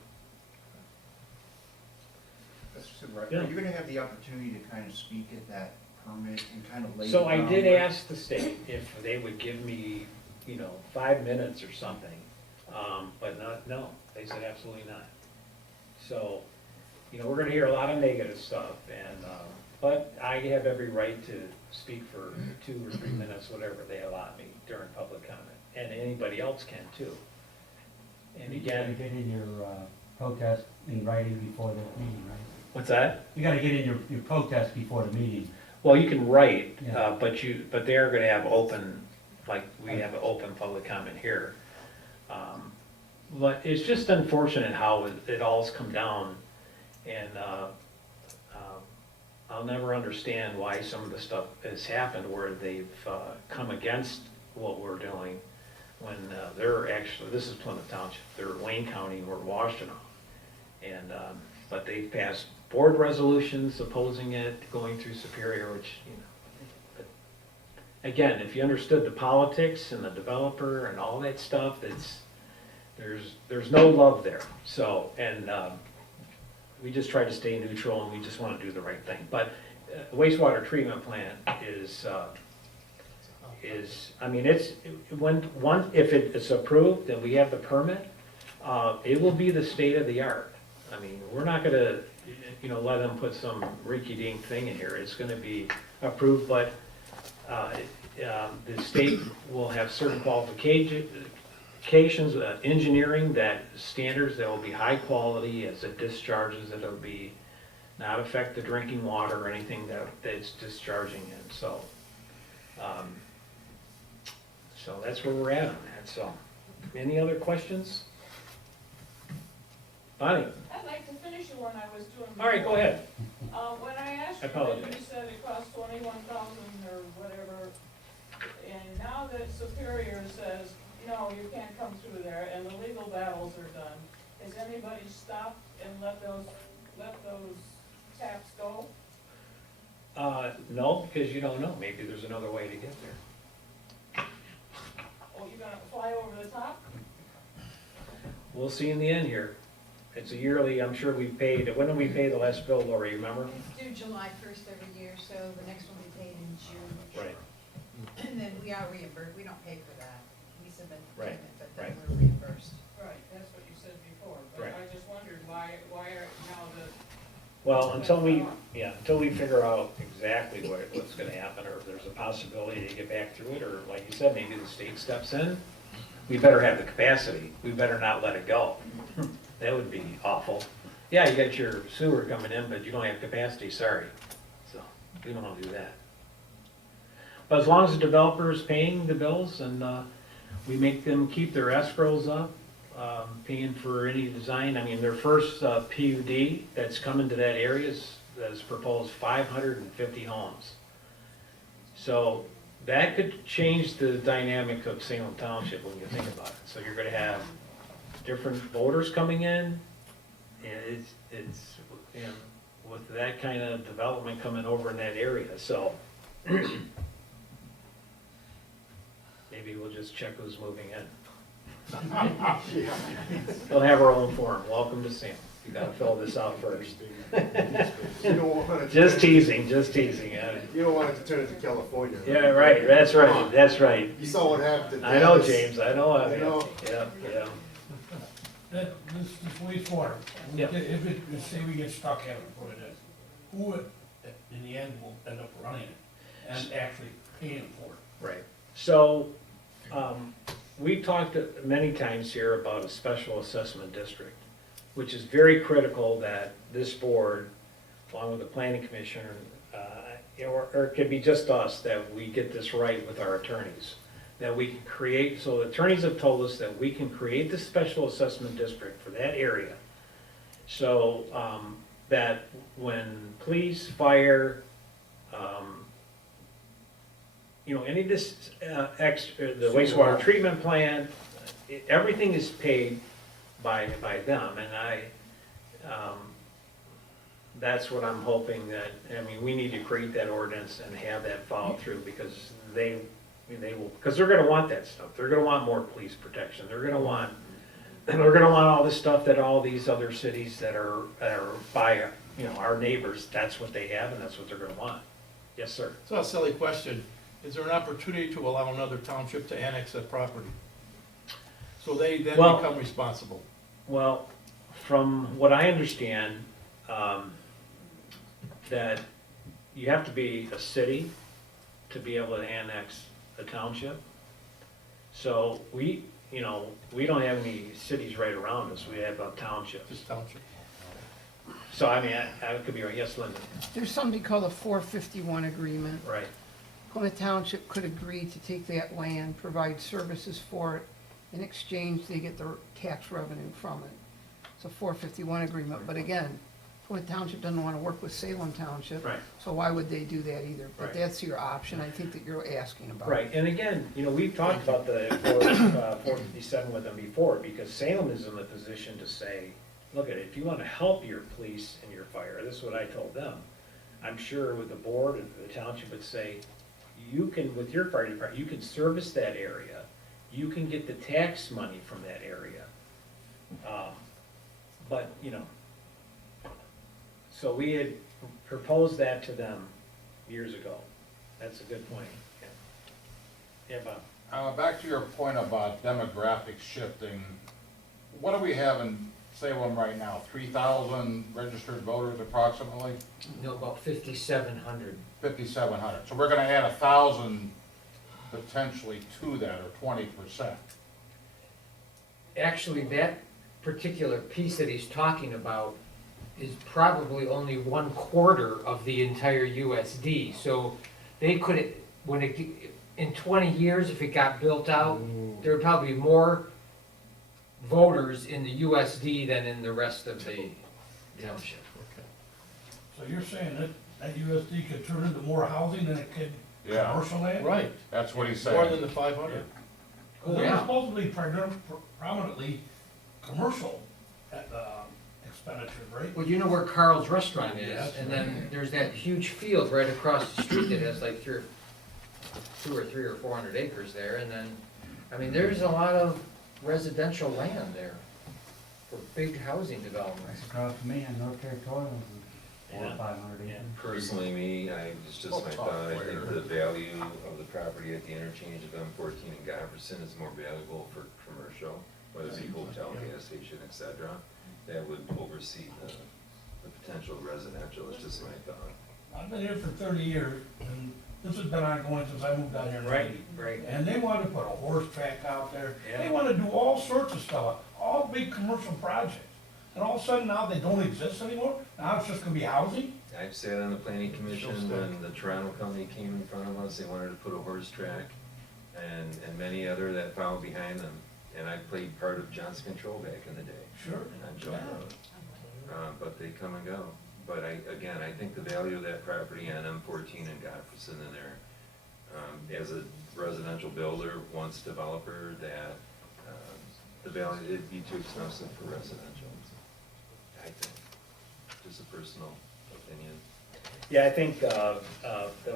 Mr. Supervisor, Yeah. are you gonna have the opportunity to kind of speak at that permit and kind of lay? So the I did groundwork? ask the state if they would give me, 5 minutes or something, but no, they said absolutely not. So, we're gonna hear a lot of negative stuff, and, but I have every right to speak for 2 or 3 minutes, whatever they allot me during public comment, and anybody else can too. And You gotta again, get in your protest in writing before the meeting, right? what's that? You gotta get in your protest before the meeting. Well, you can write, Yeah. but they're gonna have open, like we have an open public comment here. But it's just unfortunate how it all's come down, and I'll never understand why some of the stuff has happened where they've come against what we're doing. when they're actually, this is Plymouth Township, they're Wayne County, and we're Washtenaw. And, but they passed board resolutions opposing it, going through Superior, which, you know. But again, if you understood the politics and the developer and all that stuff, there's no love there. So, and we just try to stay neutral, and we just want to do the right thing. But wastewater treatment plant is, I mean, it's, if it's approved and we have the permit, it will be the state of the art. I mean, we're not gonna, you know, let them put some rinky-dink thing in here. It's gonna be approved, but the state will have certain qualifications, engineering that standards that will be high quality as it discharges, it'll be not affect the drinking water or anything that it's discharging in. So, so that's where we're at on that. So, any other questions? Bonnie? I'd like to finish the one I was doing. All right, go ahead. When I asked I you, apologize. you said it cost 21,000 or whatever, and now that Superior says, no, you can't come through there, and the legal battles are done, has anybody stopped and let those taps go? No, because you don't know. Maybe there's another way to get there. Oh, you're gonna fly over the top? We'll see in the end here. It's a yearly, I'm sure we paid, when did we pay the last bill, Lori, you remember? It's due July 1st every year, so the next one we paid in June. Right. And then we are reimbursed, we don't pay for that. We submit the Right, payment, but then right. we're reimbursed. Right, that's what you said before, but Right. I just wondered why are now the. Well, until we figure out exactly what's gonna happen, or if there's a possibility to get back through it, or like you said, maybe the state steps in, we better have the capacity. We better not let it go. That would be awful. Yeah, you got your sewer coming in, but you don't have capacity, sorry. So, we don't wanna do that. But as long as the developer is paying the bills and, we make them keep their escrows up, paying for any design, I mean, their first, PUD that's coming to that area is proposed 550 homes. So, that could change the dynamic of Salem Township when you think about it. So you're gonna have different voters coming in, and it's, you know, with that kind of development coming over in that area, so maybe we'll just check who's moving in. We'll have our own forum. Welcome to Salem. You gotta fill this out first. You don't want it to Just turn- teasing. You don't want it to turn into California. Yeah, right, that's right, that's right. You saw what happened to I know, Dallas. James, I know, You know? yeah. This wastewater, Yep. if it, say we get stuck having to put it in, who in the end will end up running it and actually paying for it? Right. So, we talked many times here about a special assessment district, which is very critical that this board, along with the planning commissioner, or it could be just us, that we get this right with our attorneys. That we can create, so the attorneys have told us that we can create the special assessment district for that area. So, that when police, fire, you know, any of this, the wastewater treatment plant, everything is paid by them, and that's what I'm hoping that, I mean, we need to create that ordinance and have that followed through, because they will, because they're gonna want that stuff, they're gonna want more police protection, they're gonna want all this stuff that all these other cities that are by, you know, our neighbors, that's what they have, and that's what they're gonna want. Yes, sir. It's not a silly question. Is there an opportunity to allow another township to annex that property? So they then Well- become responsible? Well, from what I understand, that you have to be a city to be able to annex a township. So we, you know, we don't have any cities right around us, we have a township. Just township. So I mean, I could be right, yes, Linda? There's something called a 451 agreement. Right. Plymouth Township could agree to take that land, provide services for it. In exchange, they get their tax revenue from it. It's a 451 agreement, but again, Hood Township doesn't wanna work with Salem Township. Right. So why would they do that either? But Right. that's your option, I think that you're asking about. Right, and again, you know, we've talked about the 457 with them before, because Salem is in the position to say, look, if you want to help your police and your fire, this is what I told them. I'm sure with the board and the township would say, you can, with your fire department, you can service that area, you can get the tax money from that area. But, you know, so we had proposed that to them years ago. That's a good point. Yeah, Bob. Back to your point about demographic shifting, what do we have in Salem right now? 3,000 registered voters approximately? No, about 5,700. 5,700. So we're gonna add 1,000 potentially to that, or 20%. Actually, that particular piece that he's talking about is probably only 1/4 of the entire USD. So they could, when it, in 20 years, if it got built out, there would probably be more voters in the USD than in the rest of the township. So you're saying that USD could turn into more housing than it could Yeah. commercial land? Right, That's what he's saying. more than the 500. Because they're supposed to be prominently commercial expenditures, right? Well, you know where Carl's Restaurant is, Yes. and then there's that huge field right across the street that has like 2 or 3 or 400 acres there, and then, I mean, there's a lot of residential land there for big housing developments. Across from me on North Territorial, is 400 or 500 acres. Personally, it's just my thought, I think the value of the property at the interchange of M14 and Gofferson is more valuable for commercial, whether it be hotel, gas station, et cetera. That would oversee the potential residential, it's just my thought. I've been here for 30 years, and this has been ongoing since I moved down here in Right, '90. right. And they wanted to put a horse track out there. Yeah. They want to do all sorts of stuff, all big commercial projects. And all of a sudden now they don't exist anymore? Now it's just gonna be housing? I've sat on the planning commission when the Toronto Company came in front of us, they wanted to put a horse track, and many other that followed behind them. And I played part of Johnson Control back in the day. Sure. On Joe Road. But they come and go. But I think the value of that property on M14 and Gofferson in there, as a residential builder, once developer, that, the value, it'd be too expensive for residential. I think, just a personal opinion. Yeah, I think the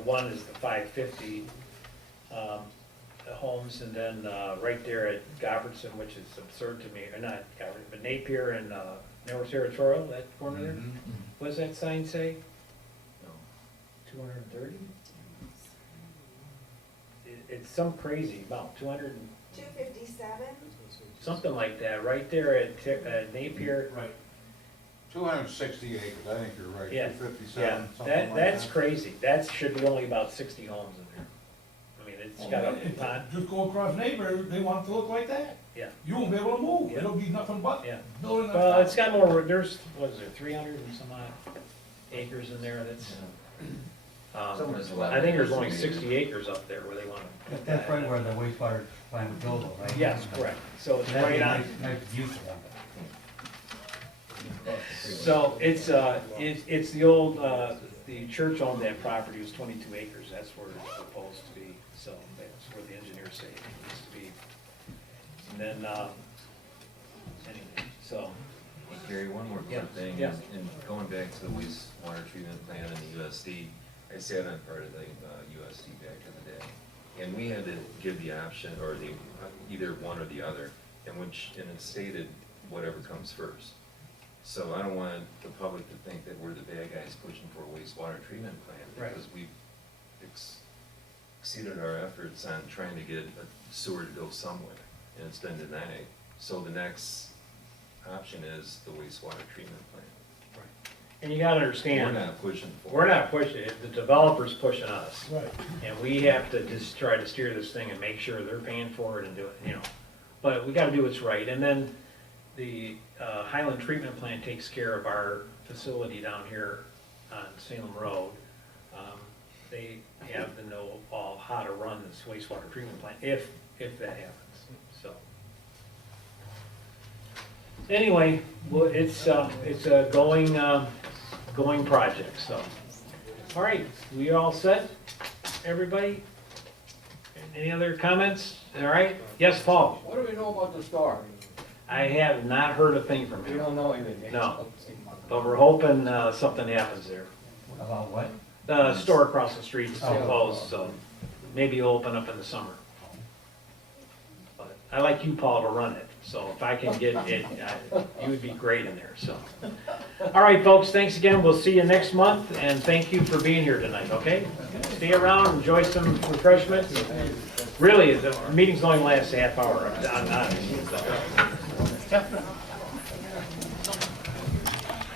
one is the 550 homes, and then right there at Gofferson, which is absurd to me, or not Gofferson, but Napier and North Territorial, that corner there. What does that sign say? No. 230? It's some crazy amount, 200, 257? something like that, right there at Napier. Right. 260 acres, I think you're right, Yeah, 257, yeah, something like that. that's crazy. That should be only about 60 homes in there. I mean, it's got a If- pond, Just go across neighbor, they want it to look like that. yeah. You won't be able to move. Yeah. It'll be nothing but Yeah. building on Well, top. it's got more, there's, what is there, 300 and some odd acres in there, that's, There's a lot I think of there's only designated. 60 acres up there where they want to. That's right where the wastewater plant would go though, right? Yes, correct. So it's That'd be right a on, nice view for them. so it's the old, the church owned that property, it was 22 acres, that's where it's supposed to be, so that's where the engineers say it needs to be. And then, anyway, so, Hey, Gary, one more Yeah, quick thing, yeah. and going back to the wastewater treatment plant and the USD, I sat on part of the USD back in the day, and we had to give the option, or the, either one or the other, and it stated whatever comes first. So I don't want the public to think that we're the bad guys pushing for a wastewater treatment plant, Right. because we've exceeded our efforts on trying to get a sewer to go somewhere, and it's been denied. So the next option is the wastewater treatment plant. and you gotta We're understand, not pushing for it. we're not pushing it, the developer's pushing us. Right. And we have to just try to steer this thing and make sure they're paying for it and do it, you know. But we gotta do what's right. And then the Highland Treatment Plant takes care of our facility down here on Salem Road. They have to know all how to run this wastewater treatment plant, if that happens, so. Anyway, well, it's going going project, so. All right, we all set, everybody? Any other comments? All right, yes, Paul? What do we know about the store? I have not heard a thing from We him. don't know anything. No, but we're hoping something happens there. About what? The store across the street is Oh. closed, so maybe it'll open up in the summer. But I like you, Paul, to run it, so if I can get it, you would be great in there, so. All right, folks, thanks again. We'll see you next month, and thank you for being here tonight, okay? Stay around, enjoy some refreshments. Really, the meeting's only lasts a half hour, I'm honest.